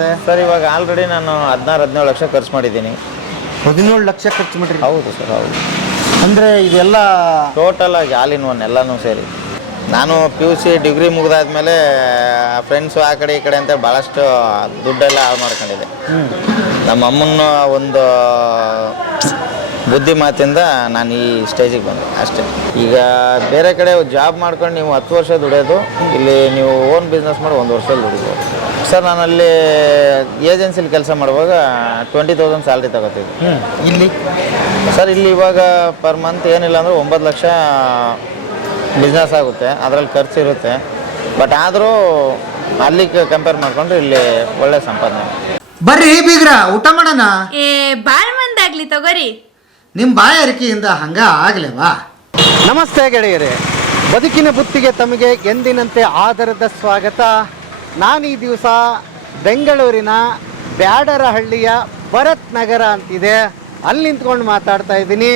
ಆಗ್ತದೆ ಸರ್? ಇವಾಗ ಆಲ್ರೆಡಿ ನಾನು 16-17 ಲಕ್ಷ ಖರ್ಚು ಮಾಡಿದ್ದೀನಿ. 17 ಲಕ್ಷ ಖರ್ಚು ಮಾಡಿರಿ? ಹೌದು ಸರ್, ಹೌದು. ಅಂದರೆ ಇದೆಲ್ಲ ಟೋಟಲ್ ಆಗಿ ಆಲ್ ಇನ್ ಒನ್ ಎಲ್ಲನೂ ಸೇರಿ. ನಾನು PUC ಡಿಗ್ರಿ ಮುಗಿದಾದ್ಮೇಲೆ ಫ್ರೆಂಡ್ಸು ಆ ಕಡೆ ಈ ಕಡೆ ಅಂತ ಭಾಳಷ್ಟು ದುಡ್ಡೆಲ್ಲ ಹಾಳು ಮಾಡ್ಕೊಂಡಿದ್ದೆ. ನಮ್ಮ ಅಮ್ಮನ ಒಂದು ಬುದ್ಧಿ ಮಾತಿಂದ ನಾನು ಈ ಸ್ಟೇಜಿಗೆ ಬಂದೆ ಅಷ್ಟೇ. ಈಗ ಬೇರೆ ಕಡೆ ಜಾಬ್ ಮಾಡ್ಕೊಂಡು ನೀವು 10 ವರ್ಷ ದುಡಿಯೋದು, ಇಲ್ಲಿ ನೀವು ಓನ್ ಬಿಸ್ನೆಸ್ ಮಾಡಿ 1 ವರ್ಷದಲ್ಲಿ ದುಡಿಬೋದು. ಸರ್ ನಾನಲ್ಲಿ ಏಜೆನ್ಸಿಲಿ ಕೆಲಸ ಮಾಡುವಾಗ 20,000 ಸ್ಯಾಲ್ರಿ ತಗೋತಿದ್ದೆ. ಇಲ್ಲಿ ಸರ್ ಇಲ್ಲಿ ಇವಾಗ ಪರ್ ಮಂತ್ ಏನಿಲ್ಲ ಅಂದರೆ 9 ಲಕ್ಷ ಬಿಸ್ನೆಸ್ ಆಗುತ್ತೆ, ಅದರಲ್ಲಿ ಖರ್ಚು ಇರುತ್ತೆ. ಬಟ್ ಆದರೂ ಅಲ್ಲಿ ಕಂಪೇರ್ ಮಾಡಿಕೊಂಡ್ರೆ ಇಲ್ಲಿ ಒಳ್ಳೆ ಸಂಪಾದನೆ. ಬರ್ರಿ ಬೀಗ್ರ, ಊಟ ಮಾಡೋಣ. ಬಾಳ್ ಮಂದಾಗ್ಲಿ ತಗೋರಿ. ನಿಮ್ಮ ಬಾಯಾರಿಕೆಯಿಂದ ಹಂಗ ಆಗ್ಲೇವಾ? ನಮಸ್ತೆ ಗೆಳೆಯರೇ, ಬದುಕಿನ ಬುತ್ತಿಗೆ ತಮಗೆ ಎಂದಿನಂತೆ ಆಧಾರದ ಸ್ವಾಗತ. ನಾನು ಈ ದಿವಸ ಬೆಂಗಳೂರಿನ ಬ್ಯಾಡರಹಳ್ಳಿಯ ಭರತ್ ನಗರ ಅಂತಿದೆ, ಅಲ್ಲಿ ನಿಂತ್ಕೊಂಡು ಮಾತಾಡ್ತಾ ಇದ್ದೀನಿ.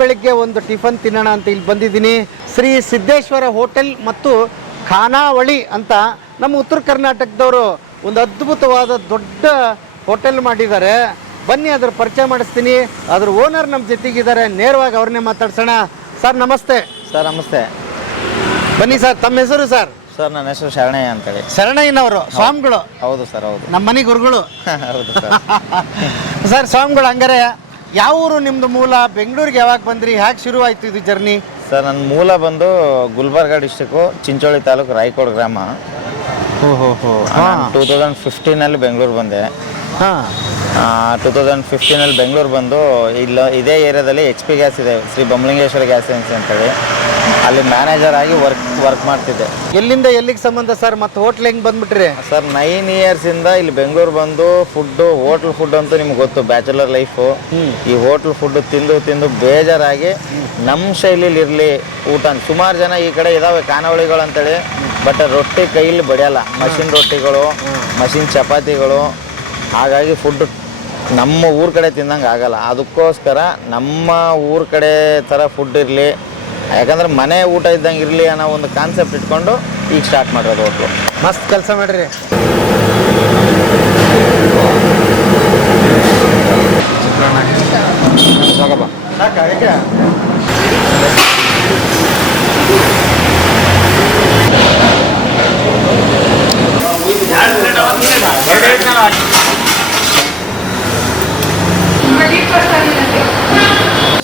ಬೆಳಿಗ್ಗೆ ಒಂದು ಟಿಫನ್ ತಿನ್ನೋಣ ಅಂತ ಇಲ್ಲಿ ಬಂದಿದ್ದೀನಿ. ಶ್ರೀ ಸಿದ್ದೇಶ್ವರ ಹೋಟೆಲ್ ಮತ್ತು ಖಾನಾವಳಿ ಅಂತ ನಮ್ಮ ಉತ್ತರ ಕರ್ನಾಟಕದವರು ಒಂದು ಅದ್ಭುತವಾದ ದೊಡ್ಡ ಹೋಟೆಲ್ ಮಾಡಿದ್ದಾರೆ. ಬನ್ನಿ ಅದ್ರ ಪರಿಚಯ ಮಾಡಿಸ್ತೀನಿ. ಅದ್ರ ಓನರ್ ನಮ್ಮ ಜೊತೆಗಿದ್ದಾರೆ, ನೇರವಾಗಿ ಅವ್ರನ್ನೇ ಮಾತಾಡ್ಸೋಣ. ಸರ್ ನಮಸ್ತೆ. ಸರ್ ನಮಸ್ತೆ. ಬನ್ನಿ ಸರ್, ತಮ್ಮ ಹೆಸರು ಸರ್? ಸರ್ ನನ್ನ ಹೆಸರು ಶರಣಯ್ಯ ಅಂತೇಳಿ. ಶರಣಯ್ಯನವರು ಸ್ವಾಮಿಗಳು? ಹೌದು ಸರ್, ಹೌದು. ನಮ್ಮ ಮನೆ ಗುರುಗಳು. ಹೌದು ಸರ್. ಸರ್ ಸ್ವಾಮಿಗಳು, ಹಂಗಾರೆ ಯಾವ ಊರು ನಿಮ್ಮದು ಮೂಲ? ಬೆಂಗಳೂರಿಗೆ ಯಾವಾಗ ಬಂದ್ರಿ? ಹೇಗೆ ಶುರುವಾಯಿತು ಇದು ಜರ್ನಿ? ಸರ್ ನನ್ನ ಮೂಲ ಬಂದು ಗುಲ್ಬರ್ಗ ಡಿಸ್ಟಿಕ್ಕು, ಚಿಂಚೋಳಿ ತಾಲೂಕು, ರಾಯಕೋಡ್ ಗ್ರಾಮ. 2015 ಬೆಂಗಳೂರು ಬಂದೆ. 2015 ಬೆಂಗಳೂರು ಬಂದು ಇದೇ ಏರಿಯಾದಲ್ಲಿ HP ಗ್ಯಾಸ್ ಇದೆ, ಶ್ರೀ ಬೊಮ್ಮಲಿಂಗೇಶ್ವರ ಗ್ಯಾಸ್ ಏಜೆನ್ಸಿ ಅಂತೇಳಿ, ಅಲ್ಲಿ ಮ್ಯಾನೇಜರ್ ಆಗಿ ವರ್ಕ್ ಮಾಡ್ತಿದ್ದೆ. ಎಲ್ಲಿಂದ ಎಲ್ಲಿಗೆ ಸಂಬಂಧ ಸರ್? ಮತ್ತು ಹೋಟ್ಲ್ ಹೆಂಗೆ ಬಂದ್ಬಿಟ್ರಿ ಸರ್? 9 ಇಯರ್ಸಿಂದ ಇಲ್ಲಿ ಬೆಂಗಳೂರು ಬಂದು ಹೋಟ್ಲ್ ಫುಡ್ ಅಂತೂ ನಿಮ್ಗೆ ಗೊತ್ತು, ಬ್ಯಾಚುಲರ್ ಲೈಫು. ಈ ಹೋಟ್ಲ್ ಫುಡ್ ತಿಂದು ಬೇಜಾರಾಗಿ ನಮ್ಮ ಶೈಲಿಲಿ ಇರಲಿ ಊಟ. ಸುಮಾರು ಜನ ಈ ಕಡೆ ಇದಾವೆ ಖಾನಾವಳಿಗಳು ಅಂತೇಳಿ, ಬಟ್ ರೊಟ್ಟಿ ಕೈಯಲ್ಲಿ ಬಡಿಯಲ್ಲ, ಮಷಿನ್ ರೊಟ್ಟಿಗಳು, ಮಷಿನ್ ಚಪಾತಿಗಳು. ಹಾಗಾಗಿ ಫುಡ್ ನಮ್ಮ ಊರ ಕಡೆ ತಿಂದಂಗೆ ಆಗಲ್ಲ. ಅದಕ್ಕೋಸ್ಕರ ನಮ್ಮ ಊರ ಕಡೆ ಥರ ಫುಡ್ ಇರಲಿ, ಯಾಕಂದ್ರೆ ಮನೆ ಊಟ ಇದ್ದಂಗೆ ಇರಲಿ ಅನ್ನೋ ಒಂದು ಕಾನ್ಸೆಪ್ಟ್ ಇಟ್ಕೊಂಡು ಈಗ ಸ್ಟಾರ್ಟ್ ಮಾಡಿರೋದು ಹೋಟ್ಲು. ಮಸ್ತ್ ಕೆಲಸ ಮಾಡಿರಿ.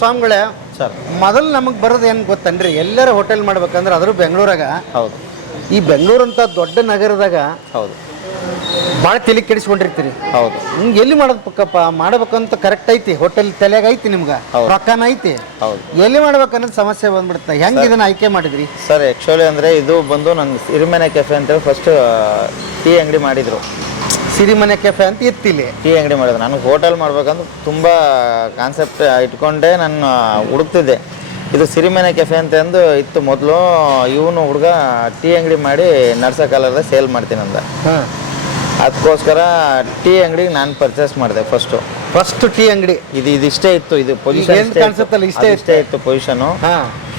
ಸ್ವಾಮಿಗಳೇ ಸರ್, ಮೊದಲು ನಮಗೆ ಬರೋದು ಏನು ಗೊತ್ತನ್ರಿ? ಎಲ್ಲರ ಹೋಟೆಲ್ ಮಾಡ್ಬೇಕಂದ್ರೆ ಅದ್ರ ಬೆಂಗಳೂರಾಗ. ಹೌದು. ಈ ಬೆಂಗಳೂರು ಅಂತ ದೊಡ್ಡ ನಗರದಾಗ ಹೌದು ಭಾಳ ತಲೆ ಕೆಡಿಸ್ಕೊಂಡಿರ್ತೀರಿ. ಹೌದು. ನಿಮ್ಗೆ ಎಲ್ಲಿ ಮಾಡೋದು ಪಕ್ಕಪ್ಪ ಮಾಡ್ಬೇಕಂತ ಕರೆಕ್ಟ್ ಐತಿ, ಹೋಟೆಲ್ ತಲೆಯಾಗ ಐತಿ, ನಿಮ್ಗೆ ರೊಕ್ಕನ ಐತಿ, ಹೌದು, ಎಲ್ಲಿ ಮಾಡ್ಬೇಕನ್ನೋದು ಸಮಸ್ಯೆ ಬಂದ್ಬಿಡುತ್ತೆ. ಹೆಂಗೆ ಇದನ್ನ ಆಯ್ಕೆ ಮಾಡಿದ್ರಿ ಸರ್? ಆ್ಯಕ್ಚುಲಿ ಅಂದರೆ ಇದು ಬಂದು ನನ್ನ ಸಿರಿಮನೆ ಕೆಫೆ ಅಂತೇಳಿ ಫಸ್ಟ್ ಟೀ ಅಂಗಡಿ ಮಾಡಿದರು. ಸಿರಿಮನೆ ಕೆಫೆ ಅಂತ ಇತ್ತಿಲ್ಲಿ ಟೀ ಅಂಗಡಿ ಮಾಡಿದ್ರು. ನಾನು ಹೋಟೆಲ್ ಮಾಡ್ಬೇಕಂತ ತುಂಬ ಕಾನ್ಸೆಪ್ಟ್ ಇಟ್ಕೊಂಡೆ ನಾನು ಹುಡುಕ್ತಿದ್ದೆ. ಇದು ಸಿರಿಮನೆ ಕೆಫೆ ಅಂತಂದು ಇತ್ತು ಮೊದಲು. ಇವನು ಹುಡುಗ ಟೀ ಅಂಗಡಿ ಮಾಡಿ ನಡ್ಸೋ ಕಾಲದ ಸೇಲ್ ಮಾಡ್ತೀನಿ ಅಂದ. ಅದಕ್ಕೋಸ್ಕರ ಟೀ ಅಂಗಡಿಗೆ ನಾನು ಪರ್ಚೇಸ್ ಮಾಡಿದೆ ಫಸ್ಟ್ ಟೀ ಅಂಗಡಿ. ಇದಿಷ್ಟೇ ಇತ್ತು, ಇದು ಪೊಸಿಷನ್ ಇಷ್ಟೇ ಇತ್ತು ಪೊಸಿಷನು.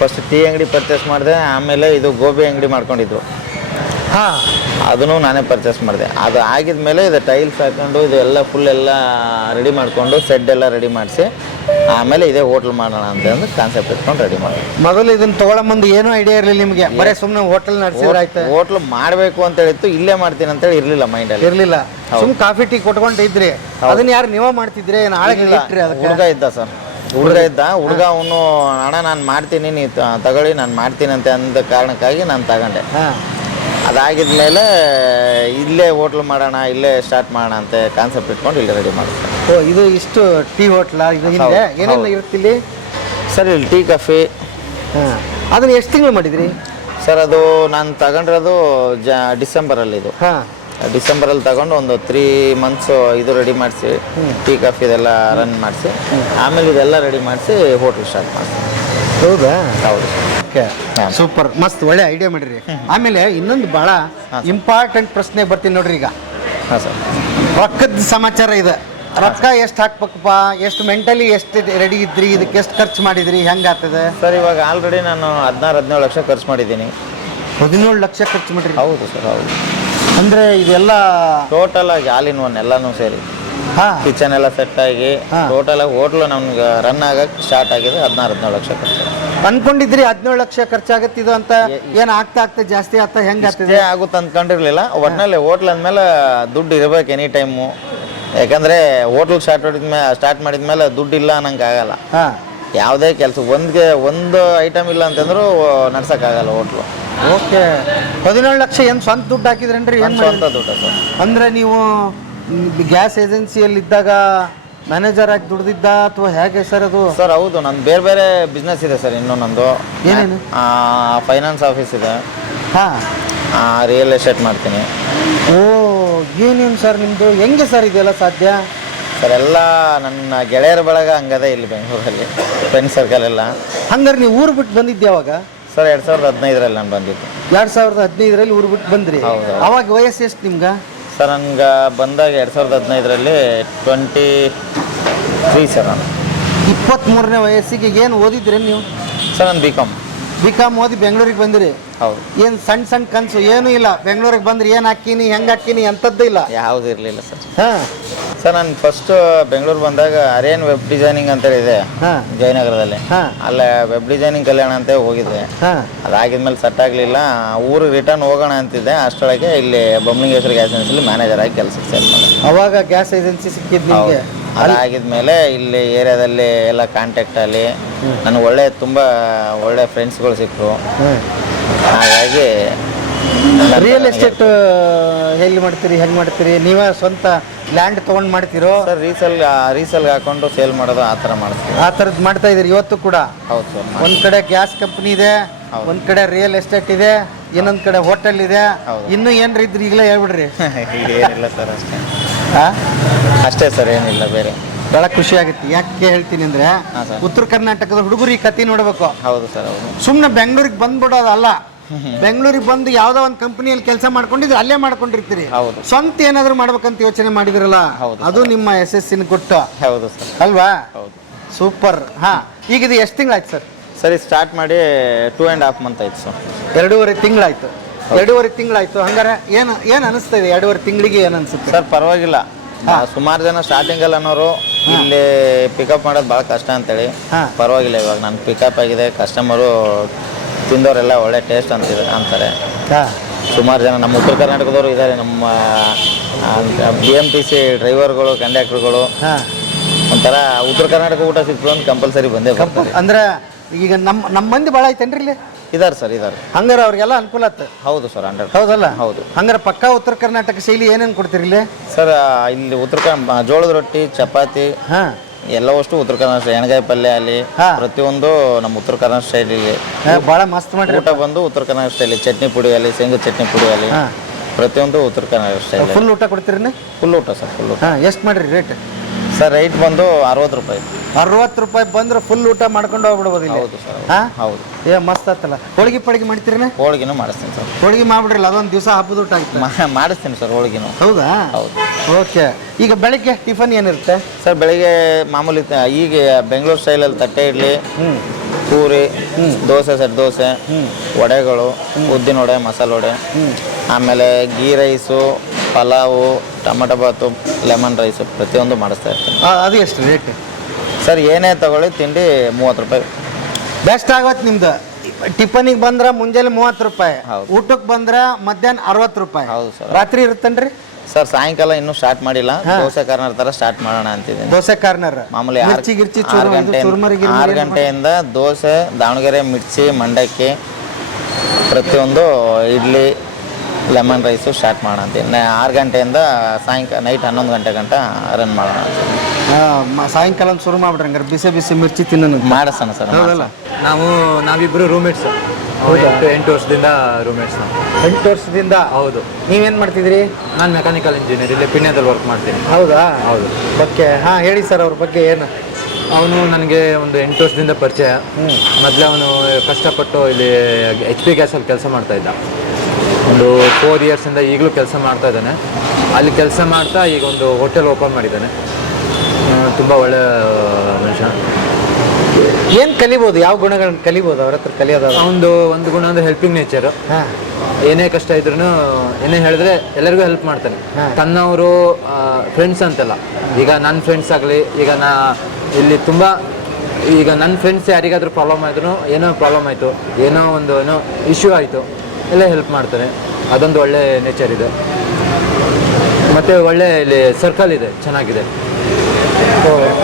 ಫಸ್ಟ್ ಟೀ ಅಂಗಡಿ ಪರ್ಚೇಸ್ ಮಾಡಿದೆ. ಆಮೇಲೆ ಇದು ಗೋಬಿ ಅಂಗಡಿ ಮಾಡ್ಕೊಂಡಿದ್ರು, ಅದನ್ನು ನಾನೇ ಪರ್ಚೇಸ್ ಮಾಡಿದೆ. ಅದು ಆಗಿದ್ಮೇಲೆ ಇದು ಟೈಲ್ಸ್ ಹಾಕೊಂಡು ಇದು ಎಲ್ಲ ಫುಲ್ ಎಲ್ಲ ರೆಡಿ ಮಾಡಿಕೊಂಡು ಸೆಡ್ ಎಲ್ಲ ರೆಡಿ ಮಾಡಿಸಿ ಆಮೇಲೆ ಇದೇ ಹೋಟ್ಲ್ ಮಾಡೋಣ ಅಂತಂದು ಕಾನ್ಸೆಪ್ಟ್ ಇಟ್ಕೊಂಡು ರೆಡಿ ಮಾಡಿ. ಮೊದಲು ಇದನ್ನ ತೊಗೊಳಂಬಂದು ಏನೂ ಐಡಿಯಾ ಇರಲಿಲ್ಲ ನಿಮಗೆ? ಬರೀ ಸುಮ್ಮನೆ ಹೋಟೆಲ್ ನಡೆಸಿದ್ರೆ ಆಯ್ತು. ಹೋಟ್ಲ್ ಮಾಡಬೇಕು ಅಂತ ಹೇಳಿತ್ತು, ಇಲ್ಲೇ ಮಾಡ್ತೀನಿ ಅಂತೇಳಿ ಇರಲಿಲ್ಲ ಮೈಂಡಲ್ಲಿ. ಇರಲಿಲ್ಲ, ಸುಮ್ಮನೆ ಕಾಫಿ ಟೀ ಕೊಟ್ಕೊಂಡು ಇದ್ರಿ. ಅದನ್ನ ಯಾರು ನೀವೇ ಮಾಡ್ತಿದ್ರೆ? ಹುಡುಗ ಇದ್ದ ಸರ್, ಹುಡುಗ ಅವನು ಅಣ್ಣ ನಾನು ಮಾಡ್ತೀನಿ, ನೀವು ತಗೊಳ್ಳಿ, ನಾನು ಮಾಡ್ತೀನಿ ಅಂತ ಅಂದ ಕಾರಣಕ್ಕಾಗಿ ನಾನು ತಗೊಂಡೆ. ಅದಾಗಿದ್ಮೇಲೆ ಇಲ್ಲೇ ಹೋಟ್ಲ್ ಮಾಡೋಣ, ಇಲ್ಲೇ ಸ್ಟಾರ್ಟ್ ಮಾಡೋಣ ಅಂತ ಕಾನ್ಸೆಪ್ಟ್ ಇಟ್ಕೊಂಡು ಇಲ್ಲಿ ರೆಡಿ ಮಾಡ್ತಾರೆ. ಇದು ಇಷ್ಟು ಟೀ ಹೋಟ್ಲ? ಇದು ಹಿಂದೆ ಏನೇನು ಇರುತ್ತಿಲ್ಲಿ ಸರ್? ಇಲ್ಲಿ ಟೀ ಕಾಫಿ. ಅದನ್ನ ಎಷ್ಟು ತಿಂಗಳು ಮಾಡಿದ್ರಿ ಸರ್? ಅದು ನಾನು ತಗೊಂಡಿರೋದು ಡಿಸೆಂಬರಲ್ಲಿ. ಇದು ಡಿಸೆಂಬರಲ್ಲಿ ತಗೊಂಡು ಒಂದು 3 ಮಂತ್ಸ್ ಇದು ರೆಡಿ ಮಾಡಿಸಿ ಟೀ ಕಾಫಿ ಇದೆಲ್ಲ ರನ್ ಮಾಡಿಸಿ ಆಮೇಲೆ ಇದೆಲ್ಲ ರೆಡಿ ಮಾಡಿಸಿ ಹೋಟ್ಲ್ ಸ್ಟಾರ್ಟ್ ಮಾಡಿಸಿ. ಹೌದಾ? ಹೌದು. ಸೂಪರ್, ಮಸ್ತ್, ಒಳ್ಳೆ ಐಡಿಯಾ ಮಾಡಿರಿ. ಆಮೇಲೆ ಇನ್ನೊಂದು ಭಾಳ ಇಂಪಾರ್ಟೆಂಟ್ ಪ್ರಶ್ನೆ ಬರ್ತೀನಿ ನೋಡ್ರಿ. ಈಗ ಸರ್, ರೊಕ್ಕದ ಸಮಾಚಾರ ಇದೆ. ರೊಕ್ಕ ಎಷ್ಟು ಹಾಕ್ಬೇಕಪ್ಪ? ಎಷ್ಟು ಮೆಂಟಲಿ ಎಷ್ಟು ರೆಡಿ ಇದ್ರಿ? ಇದಕ್ಕೆ ಎಷ್ಟು ಖರ್ಚು ಮಾಡಿದ್ರಿ? ಹೆಂಗೆ ಆಗ್ತದೆ ಸರ್? ಇವಾಗ ಆಲ್ರೆಡಿ ನಾನು 16-17 ಲಕ್ಷ ಖರ್ಚು ಮಾಡಿದ್ದೀನಿ. 17 ಲಕ್ಷ ಖರ್ಚು ಮಾಡಿರಿ? ಹೌದು ಸರ್, ಹೌದು. ಅಂದರೆ ಇದೆಲ್ಲ ಟೋಟಲ್ ಆಗಿ ಆಲ್ ಇನ್ ಒನ್ ಎಲ್ಲನೂ ಸೇರಿ ಹಾಂ ಕಿಚನ್ ಎಲ್ಲ ಸೆಟ್ ಆಗಿ ಹಾ. ಟೋಟಲ್ ಆಗಿ ಹೋಟ್ಲು ನಮ್ಗೆ ರನ್ ಆಗಕ್ಕೆ ಸ್ಟಾರ್ಟ್ ಆಗಿದೆ 16-17 ಲಕ್ಷ ಖರ್ಚು. ಅನ್ಕೊಂಡಿದ್ರಿ 17 ಲಕ್ಷ ಖರ್ಚಾಗತ್ತೆ ಇದು ಅಂತ, ಏನು ಆಗ್ತಾ ಜಾಸ್ತಿ ಆಗ್ತಾ ಹೆಂಗೆ ಆಗ್ತದೆ? ಇಷ್ಟೇ ಆಗುತ್ತೆ ಅಂದ್ಕೊಂಡಿರ್ಲಿಲ್ಲ. ಒಟ್ಟಿನಲ್ಲಿ ಹೋಟ್ಲ್ ಅಂದಮೇಲೆ ದುಡ್ಡು ಇರಬೇಕು ಎನಿ ಟೈಮು. ಯಾಕಂದರೆ ಹೋಟ್ಲ್ ಸ್ಟಾರ್ಟ್ ಮಾಡಿದ್ಮೇಲೆ ದುಡ್ಡು ಇಲ್ಲ ಅನ್ನಂಗೆ ಆಗಲ್ಲ. ಹಾಂ ಯಾವುದೇ ಕೆಲಸ ಒಂದು ಐಟಮ್ ಇಲ್ಲ ಅಂತಂದ್ರೂ ನಡ್ಸೋಕ್ಕಾಗಲ್ಲ ಹೋಟ್ಲು. ಓಕೆ. 17 ಲಕ್ಷ ಏನು ಸ್ವಂತ ದುಡ್ಡು ಹಾಕಿದ್ರೇನ್ರಿ? ಏನು ಸ್ವಂತ ದುಡ್ಡು ಸರ್. ಅಂದರೆ ನೀವು ಗ್ಯಾಸ್ ಏಜೆನ್ಸಿಯಲ್ಲಿ ಇದ್ದಾಗ ಮ್ಯಾನೇಜರ್ ಆಗಿ ದುಡ್ದಿದ್ದ ಅಥವಾ ಹೇಗೆ ಸರ್ ಅದು? ಸರ್ ಹೌದು, ನಂದು ಬೇರೆ ಬೇರೆ ಬಿಸ್ನೆಸ್ ಇದೆ ಸರ್. ಇನ್ನೂ ನಂದು ಏನೇನು? ಫೈನಾನ್ಸ್ ಆಫೀಸ್ ಇದೆ, ಹಾಂ, ರಿಯಲ್ ಎಸ್ಟೇಟ್ ಮಾಡ್ತೀನಿ. ಓ ಏನೇನು ಸರ್ ನಿಮ್ಮದು? ಹೆಂಗೆ ಸರ್ ಇದೆಲ್ಲ ಸಾಧ್ಯ? ಸರ್ ಎಲ್ಲ ನನ್ನ ಗೆಳೆಯರ ಬಳಗ ಹಂಗದೆ ಇಲ್ಲಿ ಬೆಂಗಳೂರಲ್ಲಿ, ಫ್ರೆಂಡ್ ಸರ್ಕಲ್ ಎಲ್ಲ. ಹಂಗಾರೆ ನೀವು ಊರು ಬಿಟ್ಟು ಬಂದಿದ್ದೆ ಯಾವಾಗ? ಸರ್ 2015ರಲ್ಲಿ ನಾನು ಬಂದಿದ್ದು. 2015ರಲ್ಲಿ ಊರು ಬಿಟ್ಟು ಬಂದ್ರಿ? ಹೌದು. ಅವಾಗ ವಯಸ್ಸು ಎಷ್ಟು ನಿಮ್ಗೆ? ಸರ್ ನನಗೆ ಬಂದಾಗ 2015ರಲ್ಲಿ 23 ಸರ್. ನಾನು 23ನೇ ವಯಸ್ಸಿಗೆ ಏನು ಓದಿದ್ರಿ ನೀವು? ಸರ್ ನಾನು ಬಿ.ಕಾಮ್ ಓದಿ ಬೆಂಗಳೂರಿಗೆ ಬಂದಿರಿ? ಹೌದು. ಏನು ಸಣ್ಣ ಕನಸು ಏನೂ ಇಲ್ಲ? ಬೆಂಗಳೂರಿಗೆ ಬಂದ್ರಿ ಏನು ಹಾಕೀನಿ ಹೆಂಗೆ ಹಾಕೀನಿ ಅಂಥದ್ದು ಇಲ್ಲ? ಯಾವುದೂ ಇರಲಿಲ್ಲ ಸರ್. ಹಾಂ ಸರ್ ನಾನು ಫಸ್ಟ್ ಬೆಂಗಳೂರು ಬಂದಾಗ ಅರೇನ್ ವೆಬ್ ಡಿಸೈನಿಂಗ್ ಅಂತ ಇದೆ ಹಾಂ ಜಯನಗರದಲ್ಲಿ. ಹಾಂ ಅಲ್ಲೇ ವೆಬ್ ಡಿಸೈನಿಂಗ್ ಕಲ್ಯಾಣ ಅಂತ ಹೋಗಿದ್ದೆ. ಹಾಂ ಅದಾಗಿದ್ಮೇಲೆ ಸೆಟ್ ಆಗಲಿಲ್ಲ, ಊರಿಗೆ ರಿಟರ್ನ್ ಹೋಗೋಣ ಅಂತಿದ್ದೆ. ಅಷ್ಟೊಳಗೆ ಇಲ್ಲಿ ಬೊಮ್ಮಲಿಂಗೇಶ್ವರ ಗ್ಯಾಸ್ ಏಜೆನ್ಸಿಲಿ ಮ್ಯಾನೇಜರ್ ಆಗಿ ಕೆಲಸಕ್ಕೆ ಸೇರ್ಕೊಂಡೆ. ಅವಾಗ ಗ್ಯಾಸ್ ಏಜೆನ್ಸಿ ಸಿಕ್ಕಿದ್ದು ನಿಮಗೆ? ಅದಾಗಿದ್ಮೇಲೆ ಇಲ್ಲಿ ಏರಿಯಾದಲ್ಲಿ ಎಲ್ಲ ಕಾಂಟ್ಯಾಕ್ಟಲ್ಲಿ ನನಗೆ ತುಂಬ ಒಳ್ಳೆ ಫ್ರೆಂಡ್ಸ್ಗಳು ಸಿಕ್ಕರು. ಹಾಗಾಗಿ ರಿಯಲ್ ಎಸ್ಟೇಟ್ ಎಲ್ಲಿ ಮಾಡ್ತೀರಿ, ಹೆಂಗೆ ಮಾಡ್ತೀರಿ? ನೀವೇ ಸ್ವಂತ ಲ್ಯಾಂಡ್ ತೊಗೊಂಡು ಮಾಡ್ತೀರೋ? ಸರ್ ರೀಸೆಲ್ಗೆ ಹಾಕೊಂಡು ಸೇಲ್ ಮಾಡೋದು ಆ ಥರ ಮಾಡ್ತೀವಿ. ಆ ಥರದ್ದು ಮಾಡ್ತಾ ಇದ್ದೀರಿ ಇವತ್ತು ಕೂಡ? ಹೌದು ಸರ್. ಒಂದು ಕಡೆ ಗ್ಯಾಸ್ ಕಂಪ್ನಿ ಇದೆ, ಒಂದು ಕಡೆ ರಿಯಲ್ ಎಸ್ಟೇಟ್ ಇದೆ, ಇನ್ನೊಂದು ಕಡೆ ಹೋಟೆಲ್ ಇದೆ. ಇನ್ನೂ ಏನ್ರಿ ಇದ್ರಿ ಈಗಲೇ ಹೇಳ್ಬಿಡ್ರಿ. ಏನಿಲ್ಲ ಸರ್, ಅಷ್ಟೇ. ಹಾಂ ಅಷ್ಟೇ ಸರ್, ಏನಿಲ್ಲ ಬೇರೆ. ಭಾಳ ಖುಷಿ ಆಗುತ್ತೆ. ಯಾಕೆ ಹೇಳ್ತೀನಿ ಅಂದರೆ, ಉತ್ತರ ಕರ್ನಾಟಕದ ಹುಡುಗರು ಈ ಕತೆ ನೋಡಬೇಕು. ಹೌದು ಸರ್, ಹೌದು. ಸುಮ್ಮನೆ ಬೆಂಗಳೂರಿಗೆ ಬಂದ್ಬಿಡೋದಲ್ಲ, ಬೆಂಗಳೂರಿಗೆ ಬಂದು ಯಾವುದೋ ಒಂದು ಕಂಪನಿಯಲ್ಲಿ ಕೆಲಸ ಮಾಡ್ಕೊಂಡಿದ್ರೆ ಅಲ್ಲೇ ಮಾಡ್ಕೊಂಡಿರ್ತೀರಿ. ಹೌದು. ಸ್ವಂತ ಏನಾದರೂ ಮಾಡ್ಬೇಕಂತ ಯೋಚನೆ ಮಾಡಿದಿರಲ್ಲ, ಅದು ನಿಮ್ಮ ಯಶಸ್ಸಿನ ಕೊಟ್ಟು. ಹೌದು ಸರ್. ಅಲ್ವಾ? ಹೌದು. ಸೂಪರ್. ಹಾಂ, ಈಗ ಇದು ಎಷ್ಟು ತಿಂಗಳಾಯ್ತು ಸರ್? ಸರಿ, ಸ್ಟಾರ್ಟ್ ಮಾಡಿ 2.5 ಮಂತ್ ಆಯ್ತು ಸರ್. 2.5 ತಿಂಗಳಾಯ್ತು. 2.5 ತಿಂಗಳಾಯ್ತು. ಹಂಗಾರೆ ಏನು ಅನಿಸ್ತಾ ಇದೆ? 2.5 ತಿಂಗಳಿಗೆ ಏನು ಅನಿಸುತ್ತೆ ಸರ್? ಪರವಾಗಿಲ್ಲ. ಸುಮಾರು ಜನ ಸ್ಟಾರ್ಟಿಂಗಲ್ಲಿ ಅನ್ನೋರು ಇಲ್ಲಿ ಪಿಕಪ್ ಮಾಡೋದು ಭಾಳ ಕಷ್ಟ ಅಂತೇಳಿ. ಪರವಾಗಿಲ್ಲ, ಇವಾಗ ನಾನು ಪಿಕಪ್ ಆಗಿದೆ. ಕಸ್ಟಮರು ತಿಂದವರೆಲ್ಲ ಒಳ್ಳೆ ಟೇಸ್ಟ್ ಅಂತಾರೆ. ಸುಮಾರು ಜನ ನಮ್ಮ ಉತ್ತರ ಕರ್ನಾಟಕದವರು ಇದ್ದಾರೆ. ನಮ್ಮ BMTC ಡ್ರೈವರ್ಗಳು, ಕಂಡಕ್ಟರ್ಗಳು ಒಂಥರ ಉತ್ತರ ಕರ್ನಾಟಕ ಊಟ ಸಿಕ್ತು ಅಂತ ಕಂಪಲ್ಸರಿ ಬಂದೇ ಬರ್ತಾರೆ. ಅಂದ್ರೆ ಈಗ ನಮ್ಮ ಮಂದಿ ಭಾಳ ಐತೇನ್ರಿ ಇಲ್ಲಿ? ಇದಾರೆ ಸರ್, ಇದಾರೆ. ಹಂಗಾರೆ ಅವ್ರಿಗೆಲ್ಲ ಅನುಕೂಲ ಆಯ್ತು? ಹೌದು ಸರ್, 100. ಹೌದಲ್ಲ? ಹೌದು. ಹಂಗಾರೆ ಪಕ್ಕಾ ಉತ್ತರ ಕರ್ನಾಟಕ ಶೈಲಿ ಏನೇನು ಕೊಡ್ತೀರಿ ಇಲ್ಲಿ? ಸರ್ ಇಲ್ಲಿ ಜೋಳದ ರೊಟ್ಟಿ, ಚಪಾತಿ ಎಲ್ಲವಷ್ಟು ಉತ್ತರ ಕರ್ನಾಟಕ, ಎಣ್ಗಾಯಿ ಪಲ್ಯ ಅಲ್ಲಿ ಪ್ರತಿಯೊಂದು ನಮ್ಮ ಉತ್ತರ ಕರ್ನಾಟಕ ಸ್ಟೈಲಿಗೆ ಭಾಳ ಮಸ್ತ್ ಮಾಡ್ರಿ. ಊಟ ಬಂದು ಉತ್ತರ ಕರ್ನಾಟಕ ಸ್ಟೈಲಿ, ಚಟ್ನಿ ಪುಡಿ ಅಲ್ಲಿ, ಶೇಂಗಾ ಚಟ್ನಿ ಪುಡಿ ಅಲ್ಲಿ, ಪ್ರತಿಯೊಂದು ಉತ್ತರ ಕರ್ನಾಟಕ ಸ್ಟೈಲ್. ಫುಲ್ ಊಟ ಕೊಡ್ತೀರಿ? ಫುಲ್ ಊಟ ಸರ್, ಫುಲ್ ಊಟ. ಎಷ್ಟು ಮಾಡ್ರಿ ರೇಟ್? ಸರ್ ರೈಟ್ ಬಂದು 60 ರೂಪಾಯಿ. 60 ರೂಪಾಯಿ ಬಂದ್ರೆ ಫುಲ್ ಊಟ ಮಾಡ್ಕೊಂಡು ಹೋಗ್ಬಿಡ್ಬೋದು ಇಲ್ಲಿ? ಹೌದು ಸರ್. ಹೌದು. ಮಸ್ತ್ ಆತಲ್ಲ. ಹೋಳಿಗೆ ಮಾಡ್ತೀರಿ? ಹೋಳಿಗೆನೂ ಮಾಡಿಸ್ತೀನಿ ಸರ್. ಹೋಳಿಗೆ ಮಾಡ್ಬಿಡ್ರಲ್ಲ, ಅದೊಂದು ದಿವಸ ಹಬ್ಬದ ಊಟ ಆಯ್ತು. ಮಾಡಿಸ್ತೀನಿ ಸರ್ ಹೋಳಿಗೆನೂ. ಹೌದಾ? ಹೌದು. ಓಕೆ. ಈಗ ಬೆಳಿಗ್ಗೆ ಟಿಫನ್ ಏನಿರುತ್ತೆ ಸರ್? ಬೆಳಿಗ್ಗೆ ಮಾಮೂಲಿ ಈಗ ಬೆಂಗಳೂರು ಸ್ಟೈಲಲ್ಲಿ ತಟ್ಟೆ ಇಡ್ಲಿ, ಪೂರಿ, ದೋಸೆ, ಸೆಟ್ ದೋಸೆ, ವಡೆಗಳು, ಉದ್ದಿನ ವಡೆ, ಮಸಾಲೆ ವಡೆ, ಆಮೇಲೆ ಗೀ ರೈಸು, ಪಲಾವು, ಟೊಮೆಟೊ ಬಾತು, ಲೆಮನ್ ರೈಸು ಪ್ರತಿಯೊಂದು ಮಾಡಿಸ್ತಾ ಇರ್ತೀನಿ. ಅದು ಎಷ್ಟು ರೇಟ್ ಸರ್? ಏನೇ ತಗೊಳ್ಳಿ ತಿಂಡಿ 30 ರೂಪಾಯಿ. ಬೆಸ್ಟ್ ಆಗತ್ತೆ ನಿಮ್ದು. ಟಿಫನಿಗೆ ಬಂದ್ರೆ ಮುಂಜಾನೆ 30 ರೂಪಾಯಿ, ಹೌದು. ಊಟಕ್ಕೆ ಬಂದ್ರೆ ಮಧ್ಯಾಹ್ನ 60 ರೂಪಾಯಿ. ಹೌದು ಸರ್. ರಾತ್ರಿ ಇರುತ್ತೇನ್ರಿ? ಸರ್ ಸಾಯಂಕಾಲ ಇನ್ನೂ ಸ್ಟಾರ್ಟ್ ಮಾಡಿಲ್ಲ. ದೋಸೆ ಕಾರ್ನರ್ ತರ ಸ್ಟಾರ್ಟ್ ಮಾಡೋಣ ಅಂತಿದ್ದೀನಿ. ದೋಸೆ ಕಾರ್ನರ್ ಮಾಮೂಲಿ 6 ಗಂಟೆಯಿಂದ ದೋಸೆ, ದಾವಣಗೆರೆ ಮಿರ್ಚಿ, ಮಂಡಕ್ಕಿ, ಪ್ರತಿಯೊಂದು ಇಡ್ಲಿ, ಲೆಮನ್ ರೈಸು ಸ್ಟಾರ್ಟ್ ಮಾಡೋಣ ಅಂತೀನಿ. 6 ಗಂಟೆಯಿಂದ ಸಾಯಂಕಾಲ ನೈಟ್ 11 ಗಂಟೆ ಗಂಟ ರನ್ ಮಾಡೋಣ ಅಂತೀನಿ. ಸಾಯಂಕಾಲ ಶುರು ಮಾಡ್ಬಿಡ್ರಿ. ಹಂಗಾರೆ ಬಿಸಿ ಬಿಸಿ ಮಿರ್ಚಿ ತಿನ್ನೋಣ ಮಾಡಿಸೋಣ ಸರ್. ಹೌದಲ್ಲ? ನಾವಿಬ್ಬರು ರೂಮೇಟ್ಸ್. 8 ವರ್ಷದಿಂದ ರೂಮೇಟ್ಸ್ ನಾವು. 8 ವರ್ಷದಿಂದ? ಹೌದು. ನೀವೇನು ಮಾಡ್ತಿದ್ರಿ? ನಾನು ಮೆಕ್ಯಾನಿಕಲ್ ಇಂಜಿನಿಯರ್, ಇಲ್ಲಿ ಪಿಣ್ಯದಲ್ಲಿ ವರ್ಕ್ ಮಾಡ್ತೀನಿ. ಹೌದಾ? ಹೌದು. ಓಕೆ. ಹೇಳಿ ಸರ್ ಅವ್ರ ಬಗ್ಗೆ. ಏನು? ಅವನು ನನಗೆ ಒಂದು 8 ವರ್ಷದಿಂದ ಪರಿಚಯ. ಮೊದಲೇ ಅವನು ಕಷ್ಟಪಟ್ಟು ಇಲ್ಲಿ HP ಗ್ಯಾಸಲ್ಲಿ ಕೆಲಸ ಮಾಡ್ತಾಯಿದ್ದ. ಒಂದು 4 ಇಯರ್ಸಿಂದ ಈಗಲೂ ಕೆಲಸ ಮಾಡ್ತಾ ಇದ್ದಾನೆ. ಅಲ್ಲಿ ಕೆಲಸ ಮಾಡ್ತಾ ಈಗ ಒಂದು ಹೋಟೆಲ್ ಓಪನ್ ಮಾಡಿದ್ದಾನೆ. ತುಂಬ ಒಳ್ಳೆ ಮನುಷ್ಯ. ಏನು ಕಲಿಬೋದು? ಯಾವ ಗುಣಗಳನ್ನ ಕಲಿಬೋದು ಅವ್ರ ಹತ್ರ? ಕಲಿಯೋದು ಒಂದು ಗುಣ ಅಂದರೆ ಹೆಲ್ಪಿಂಗ್ ನೇಚರು. ಏನೇ ಕಷ್ಟ ಇದ್ರೂ ಏನೇ ಹೇಳಿದ್ರೆ ಎಲ್ಲರಿಗೂ ಹೆಲ್ಪ್ ಮಾಡ್ತಾನೆ. ತನ್ನವರು ಫ್ರೆಂಡ್ಸ್ ಅಂತೆಲ್ಲ, ಈಗ ನನ್ನ ಫ್ರೆಂಡ್ಸ್ ಆಗಲಿ, ಈಗ ಇಲ್ಲಿ ತುಂಬ ಈಗ ನನ್ನ ಫ್ರೆಂಡ್ಸ್ ಯಾರಿಗಾದ್ರೂ ಪ್ರಾಬ್ಲಮ್ ಆದ್ರೂ, ಏನೋ ಪ್ರಾಬ್ಲಮ್ ಆಯಿತು, ಏನೋ ಇಶ್ಯೂ ಆಯಿತು, ಎಲ್ಲ ಹೆಲ್ಪ್ ಮಾಡ್ತಾರೆ. ಅದೊಂದು ಒಳ್ಳೆ ನೇಚರ್ ಇದೆ. ಮತ್ತು ಒಳ್ಳೆ ಇಲ್ಲಿ ಸರ್ಕಲ್ ಇದೆ, ಚೆನ್ನಾಗಿದೆ.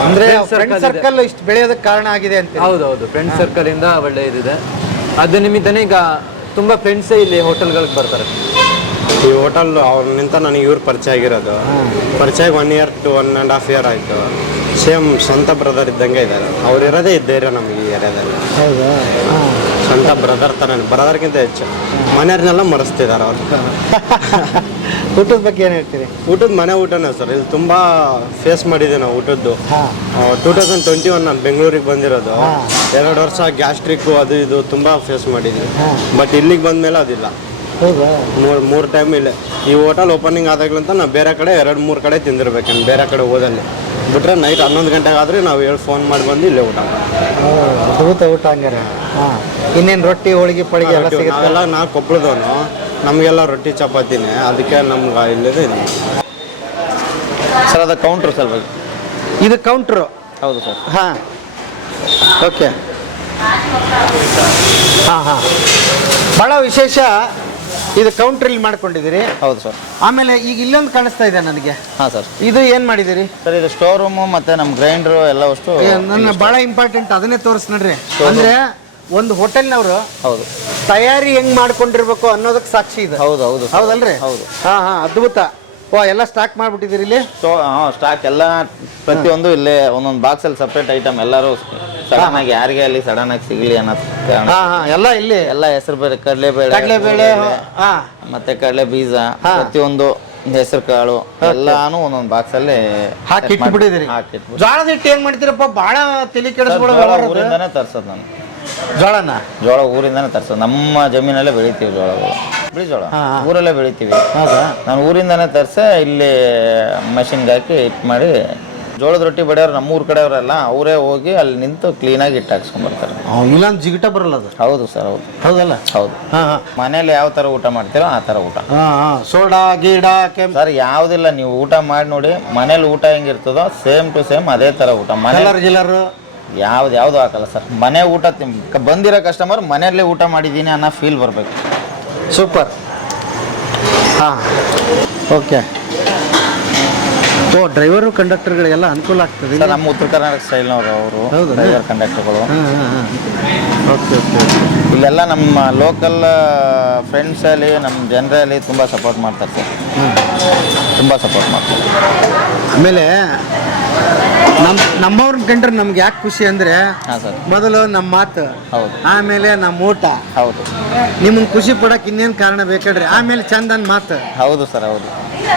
ಅಂದ್ರೆ Friend ಸರ್ಕಲ್ ಇಷ್ಟು ಬೆಳೆಯೋದಕ್ಕೆ ಕಾರಣ ಆಗಿದೆ ಅಂತ. ಹೌದೌದು, ಫ್ರೆಂಡ್ ಸರ್ಕಲ್ ಇಂದ ಒಳ್ಳೆ ಇದಿದೆ. ಅದ್ರ ನಿಮಿತ್ತನೇ ಈಗ ತುಂಬಾ ಫ್ರೆಂಡ್ಸೇ ಇಲ್ಲಿ ಹೋಟೆಲ್ಗಳಿಗೆ ಬರ್ತಾರೆ. ಈ ಹೋಟೆಲ್ ಅವ್ರನಿಂದ ನನಗೆ ಇವ್ರು ಪರಿಚಯ ಆಗಿರೋದು. ಪರಿಚಯ 1 year to 1.5 year ಆಯಿತು. ಸೇಮ್ ಸ್ವಂತ ಬ್ರದರ್ ಇದ್ದಂಗೆ ಇದ್ದಾರೆ. ಅವ್ರು ಇರೋದೇ ಇದ್ದೇರೆ ನಮಗೆ ಈ ಏರಿಯಾದಲ್ಲಿ. ಹೌದಾ? ಸ್ವಂತ ಬ್ರದರ್ ಥರ, ಬ್ರದರ್ಗಿಂತ ಹೆಚ್ಚು ಮನೆಯವ್ರನ್ನೆಲ್ಲ ಮರೆಸ್ತಿದ್ದಾರೆ ಅವ್ರು. ಊಟದ ಬಗ್ಗೆ ಏನು ಹೇಳ್ತೀರಿ? ಊಟದ ಮನೆ ಊಟನೇ ಸರ್. ಇಲ್ಲಿ ತುಂಬ ಫೇಸ್ ಮಾಡಿದ್ದೆ ನಾವು ಊಟದ್ದು. 2021 ನಾನು ಬೆಂಗಳೂರಿಗೆ ಬಂದಿರೋದು. 2 ವರ್ಷ ಗ್ಯಾಸ್ಟ್ರಿಕ್ಕು ಅದು ಇದು ತುಂಬ ಫೇಸ್ ಮಾಡಿದ್ವಿ. ಬಟ್ ಇಲ್ಲಿಗೆ ಬಂದಮೇಲೆ ಅದಿಲ್ಲ. ಹೌದಾ? ಮೂರು ಟೈಮ್ ಇಲ್ಲೇ ಈ ಹೋಟೆಲ್ ಓಪನಿಂಗ್ ಆದಾಗ್ಲಂತ ನಾವು ಬೇರೆ ಕಡೆ 2-3 ಕಡೆ ತಿಂದಿರ್ಬೇಕಂದ್ರೆ ಬೇರೆ ಕಡೆ ಹೋದಲ್ಲಿ ಬಿಟ್ರೆ ನೈಟ್ 11 ಗಂಟೆಗೆ ಆದರೆ ನಾವು ಫೋನ್ ಮಾಡಿ ಬಂದು ಇಲ್ಲೇ ಊಟ. ಅದ್ಭುತ ಊಟ ಹಂಗಾರೆ. ಹಾಂ, ಇನ್ನೇನು ರೊಟ್ಟಿ ಹೋಳಿಗೆ ಪಳಿಗೆ ಎಲ್ಲ ಸಿಗುತ್ತೆ? ನಾವೆಲ್ಲ ನಾವು ಕೊಪ್ಪಳದವನು, ನಮಗೆಲ್ಲ ರೊಟ್ಟಿ ಚಪಾತಿನೇ, ಅದಕ್ಕೆ ನಮ್ಗೆ ಇಲ್ಲದೆ ಇದೆ ಸರ್. ಅದು ಕೌಂಟ್ರು ಸರ್ ಬಗ್ಗೆ. ಇದು ಕೌಂಟ್ರು? ಹೌದು ಸರ್. ಹಾಂ, ಓಕೆ. ಹಾಂ, ಭಾಳ ವಿಶೇಷ. ಇದು ಕೌಂಟ್ರಲ್ಲಿ ಮಾಡ್ಕೊಂಡಿದ್ದೀರಿ? ಹೌದು ಸರ್. ಆಮೇಲೆ ಈಗ ಇಲ್ಲೊಂದು ಕಾಣಿಸ್ತಾ ಇದೆ ನನಗೆ. ಹಾಂ ಸರ್. ಇದು ಏನು ಮಾಡಿದ್ದೀರಿ ಸರ್? ಇದು ಸ್ಟೋರ್ ರೂಮು ಮತ್ತು ನಮ್ಮ ಗ್ರೈಂಡ್ರು ಎಲ್ಲ ಅಷ್ಟು ನನ್ನ ಭಾಳ ಇಂಪಾರ್ಟೆಂಟ್, ಅದನ್ನೇ ತೋರಿಸ್ ನೋಡ್ರಿ. ಅಂದರೆ ಒಂದು ಹೋಟೆಲ್ನವರು ಹೌದು ತಯಾರಿ ಹೆಂಗ್ ಮಾಡ್ಕೊಂಡಿರ್ಬೇಕು ಅನ್ನೋದಕ್ಕೆ ಸಾಕ್ಷಿ ಇದೆ. ಹೌದು ಹೌದು ಹೌದಲ್ರಿ? ಹೌದು. ಹಾಂ, ಅದ್ಭುತ. ಎಲ್ಲ ಸ್ಟಾಕ್ ಮಾಡ್ಬಿಟ್ಟಿದ್ದೀರಿ ಇಲ್ಲಿ? ಸ್ಟಾಕ್ ಎಲ್ಲ ಪ್ರತಿಯೊಂದು ಇಲ್ಲೇ ಒಂದೊಂದು ಬಾಕ್ಸಲ್ಲಿ ಸಪ್ರೇಟ್ ಐಟಮ್. ಎಲ್ಲರೂ ಸಡನ್ ಆಗಿ ಯಾರಿಗೆ ಅಲ್ಲಿ ಸಡನ್ ಆಗಿ ಸಿಗಲಿ ಅನ್ನೋ ಕಾರಣ ಎಲ್ಲ ಇಲ್ಲಿ ಎಲ್ಲ ಹೆಸರು ಬೇಳೆ, ಕಡಲೆಬೇಳೆ, ಮತ್ತೆ ಕಡಲೆ ಬೀಜ, ಪ್ರತಿಯೊಂದು ಹೆಸರು ಕಾಳು ಎಲ್ಲಾನು ಒಂದೊಂದು ಬಾಕ್ಸ್ ಅಲ್ಲಿ ಹಾಕಿಟ್ಬಿಟ್ಟಿದ್ದೀರಿ. ಜೋಳದ ಹಿಟ್ಟು ಏನ್ ಮಾಡ್ತೀರಪ್ಪ? ಬಹಳ ತಲೆ ಕೆಡಿಸ್ಕೊಳ್ಳೋ ಊರಿಂದಾನೆ ತರ್ಸೋದು ನಾನು. ಜೋಳ ಊರಿಂದಾನೆ ತರ್ಸೋದು. ನಮ್ಮ ಜಮೀನಲ್ಲೇ ಬೆಳಿತೀವಿ ಜೋಳಗಳು, ಬಿಳಿ ಜೋಳ ಊರಲ್ಲೇ ಬೆಳಿತೀವಿ. ನಾನು ಊರಿಂದಾನೆ ತರ್ಸೆ ಇಲ್ಲಿ ಮಷಿನ್ಗೆ ಹಾಕಿ ಹಿಟ್ಟು ಮಾಡಿ. ಜೋಳದ ರೊಟ್ಟಿ ಬಡಿಯೋರು ನಮ್ಮೂರ ಕಡೆಯವರೆಲ್ಲ ಅವರೇ ಹೋಗಿ ಅಲ್ಲಿ ನಿಂತು ಕ್ಲೀನಾಗಿ ಹಿಟ್ಟು ಹಾಕ್ಸ್ಕೊಂಡ್ಬರ್ತಾರೆ. ಇಲ್ಲೊಂದು ಜಿಗಿಟ ಬರಲ್ಲ ಅದು. ಹೌದು ಸರ್. ಹೌದು. ಹೌದಲ್ಲ? ಹೌದು. ಮನೇಲಿ ಯಾವ ಥರ ಊಟ ಮಾಡ್ತೀರೋ ಆ ಥರ ಊಟ. ಸೋಡಾ ಗೀಡ ಸರ್ ಯಾವುದಿಲ್ಲ, ನೀವು ಊಟ ಮಾಡಿ ನೋಡಿ. ಮನೇಲಿ ಊಟ ಹೆಂಗಿರ್ತದೋ ಸೇಮ್ ಟು ಸೇಮ್ ಅದೇ ಥರ ಊಟ. ಮನೆಯವ್ರು ಯಾವ್ದು ಹಾಕಲ್ಲ ಸರ್. ಮನೆ ಊಟ ಬಂದಿರೋ ಕಸ್ಟಮರ್ ಮನೆಯಲ್ಲೇ ಊಟ ಮಾಡಿದ್ದೀನಿ ಅನ್ನೋ ಫೀಲ್ ಬರಬೇಕು. ಸೂಪರ್. ಹಾಂ, ಓಕೆ. ಡ್ರೈವರು ಕಂಡಕ್ಟರ್ಗಳಿಗೆಲ್ಲ ಅನುಕೂಲ ಆಗ್ತದೆ ಸರ್. ನಮ್ಮ ಉತ್ತರ ಕರ್ನಾಟಕ ಸ್ಟೈಲ್ನವರು ಅವರು ಡ್ರೈವರ್ ಕಂಡಕ್ಟರ್ಗಳು. Okay okay. ಇಲ್ಲೆಲ್ಲ ನಮ್ಮ ಲೋಕಲ್ ಫ್ರೆಂಡ್ಸಲ್ಲಿ ನಮ್ಮ ಜನರಲ್ಲಿ ತುಂಬ ಸಪೋರ್ಟ್ ಮಾಡ್ತಾರೆ ಸರ್. ತುಂಬ ಸಪೋರ್ಟ್ ಮಾಡ್ತಾರೆ. ಆಮೇಲೆ ನಮ್ಮವ್ರನ್ನ ಕಂಡ್ರೆ ನಮ್ಗೆ ಯಾಕೆ ಖುಷಿ ಅಂದರೆ, ಹಾಂ ಸರ್, ಮೊದಲು ನಮ್ಮ ಮಾತು, ಹೌದು, ಆಮೇಲೆ ನಮ್ಮ ಊಟ. ಹೌದು. ನಿಮ್ಮನ್ನ ಖುಷಿ ಪಡಕ್ಕೆ ಇನ್ನೇನು ಕಾರಣ ಬೇಕಾಡ್ರಿ? ಆಮೇಲೆ ಚಂದನ್ ಮಾತು. ಹೌದು ಸರ್. ಹೌದು.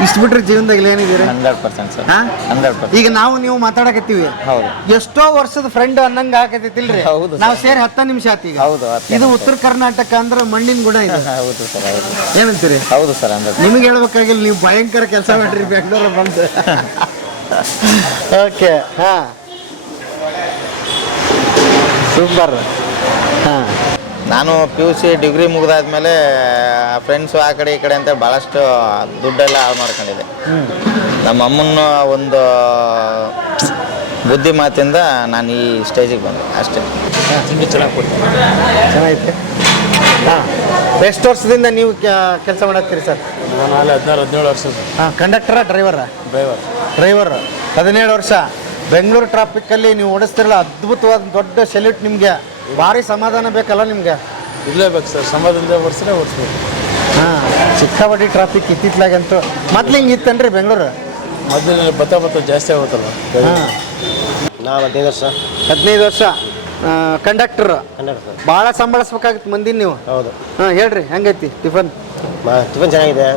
ಇಷ್ಟು ಬಿಟ್ರೆ ಜೀವನದಾಗ ಏನಿದ್ದೀರಿ? 100% ಸರ್. 100%. ಈಗ ನಾವು ನೀವು ಮಾತಾಡಕತ್ತೀವಿ, ಹೌದು, ಎಷ್ಟೋ ವರ್ಷದ ಫ್ರೆಂಡ್ ಅನ್ನಂಗ ಆಗತೈತಿಲ್ರಿ? ಹೌದು. ನಾವು ಸೇರಿ 10 ನಿಮಿಷ ಆತ ಈಗ. ಹೌದು. ಇದು ಉತ್ತರ ಕರ್ನಾಟಕ ಅಂದ್ರೆ ಮಣ್ಣಿನ ಗುಣ ಇದೆ. ಹೌದು ಸರ್. ಹೌದು. ಏನಂತೀರಿ? ಹೌದು ಸರ್. 100%. ನಿಮಗೆ ಹೇಳ್ಬೇಕಾಗಿಲ್ಲ, ನೀವು ಭಯಂಕರ ಕೆಲಸ ಮಾಡ್ರಿ ಬೆಂಗಳೂರು ಬಂದು. ಓಕೆ. ಹಾಂ, ಸೂಪರ್. ಹಾಂ, ನಾನು PUC ಡಿಗ್ರಿ ಮುಗಿದಾದ್ಮೇಲೆ ಫ್ರೆಂಡ್ಸು ಆ ಕಡೆ ಈ ಕಡೆ ಅಂತ ಭಾಳಷ್ಟು ದುಡ್ಡೆಲ್ಲ ಹಾಳು ಮಾಡ್ಕೊಂಡಿದ್ದೆ. ನಮ್ಮ ಅಮ್ಮನ ಒಂದು ಬುದ್ಧಿ ಮಾತಿಂದ ನಾನು ಈ ಸ್ಟೇಜಿಗೆ ಬಂದೆ ಅಷ್ಟೇ. ಚೆನ್ನಾಗೈತೆ. ಹಾಂ, ಎಷ್ಟು ವರ್ಷದಿಂದ ನೀವು ಕೆಲಸ ಮಾಡತ್ತೀರಿ ಸರ್? ನಾನು ಅಲ್ಲಿ 16-17 ವರ್ಷ. ಹಾಂ, ಕಂಡಕ್ಟರ ಡ್ರೈವರ? ಡ್ರೈವರ್ 17 ವರ್ಷ. ಬೆಂಗಳೂರು ಟ್ರಾಫಿಕ್ಕಲ್ಲಿ ನೀವು ಓಡಿಸ್ತಿರಲ್ಲ, ಅದ್ಭುತವಾದ ದೊಡ್ಡ ಸೆಲ್ಯೂಟ್ ನಿಮಗೆ. ಭಾರಿ ಸಮಾಧಾನ ಬೇಕಲ್ಲ ನಿಮಗೆ? ಇರಲೇಬೇಕು ಸರ್, ಸಮಾಧಾನದಿಂದ ಓಡಿಸ್ಬೇಕು. ಹಾಂ, ಸಿಕ್ಕಾಪಟ್ಟಿ ಟ್ರಾಫಿಕ್ ಇತ್ತಿತ್ಲಾಗಂತೂ. ಮೊದ್ಲು ಹಿಂಗೆ ಇತ್ತನ್ರಿ ಬೆಂಗಳೂರು? ಮೊದಲು ಬತ್ತ ಜಾಸ್ತಿ ಆಗುತ್ತಲ್ಲ. ಹಾಂ, ನಾವು 15 ವರ್ಷ. 15 ವರ್ಷ ಕಂಡಕ್ಟರ್. ಸರ್. ಭಾಳ ಸಂಭಾಳಿಸ್ಬೇಕಾಗಿತ್ತು ಮಂದಿನ ನೀವು. ಹೌದು. ಹಾಂ, ಹೇಳ್ರಿ ಹೆಂಗೈತಿ ಟಿಫನ್? ಟಿಫನ್ ಚೆನ್ನಾಗಿದೆ,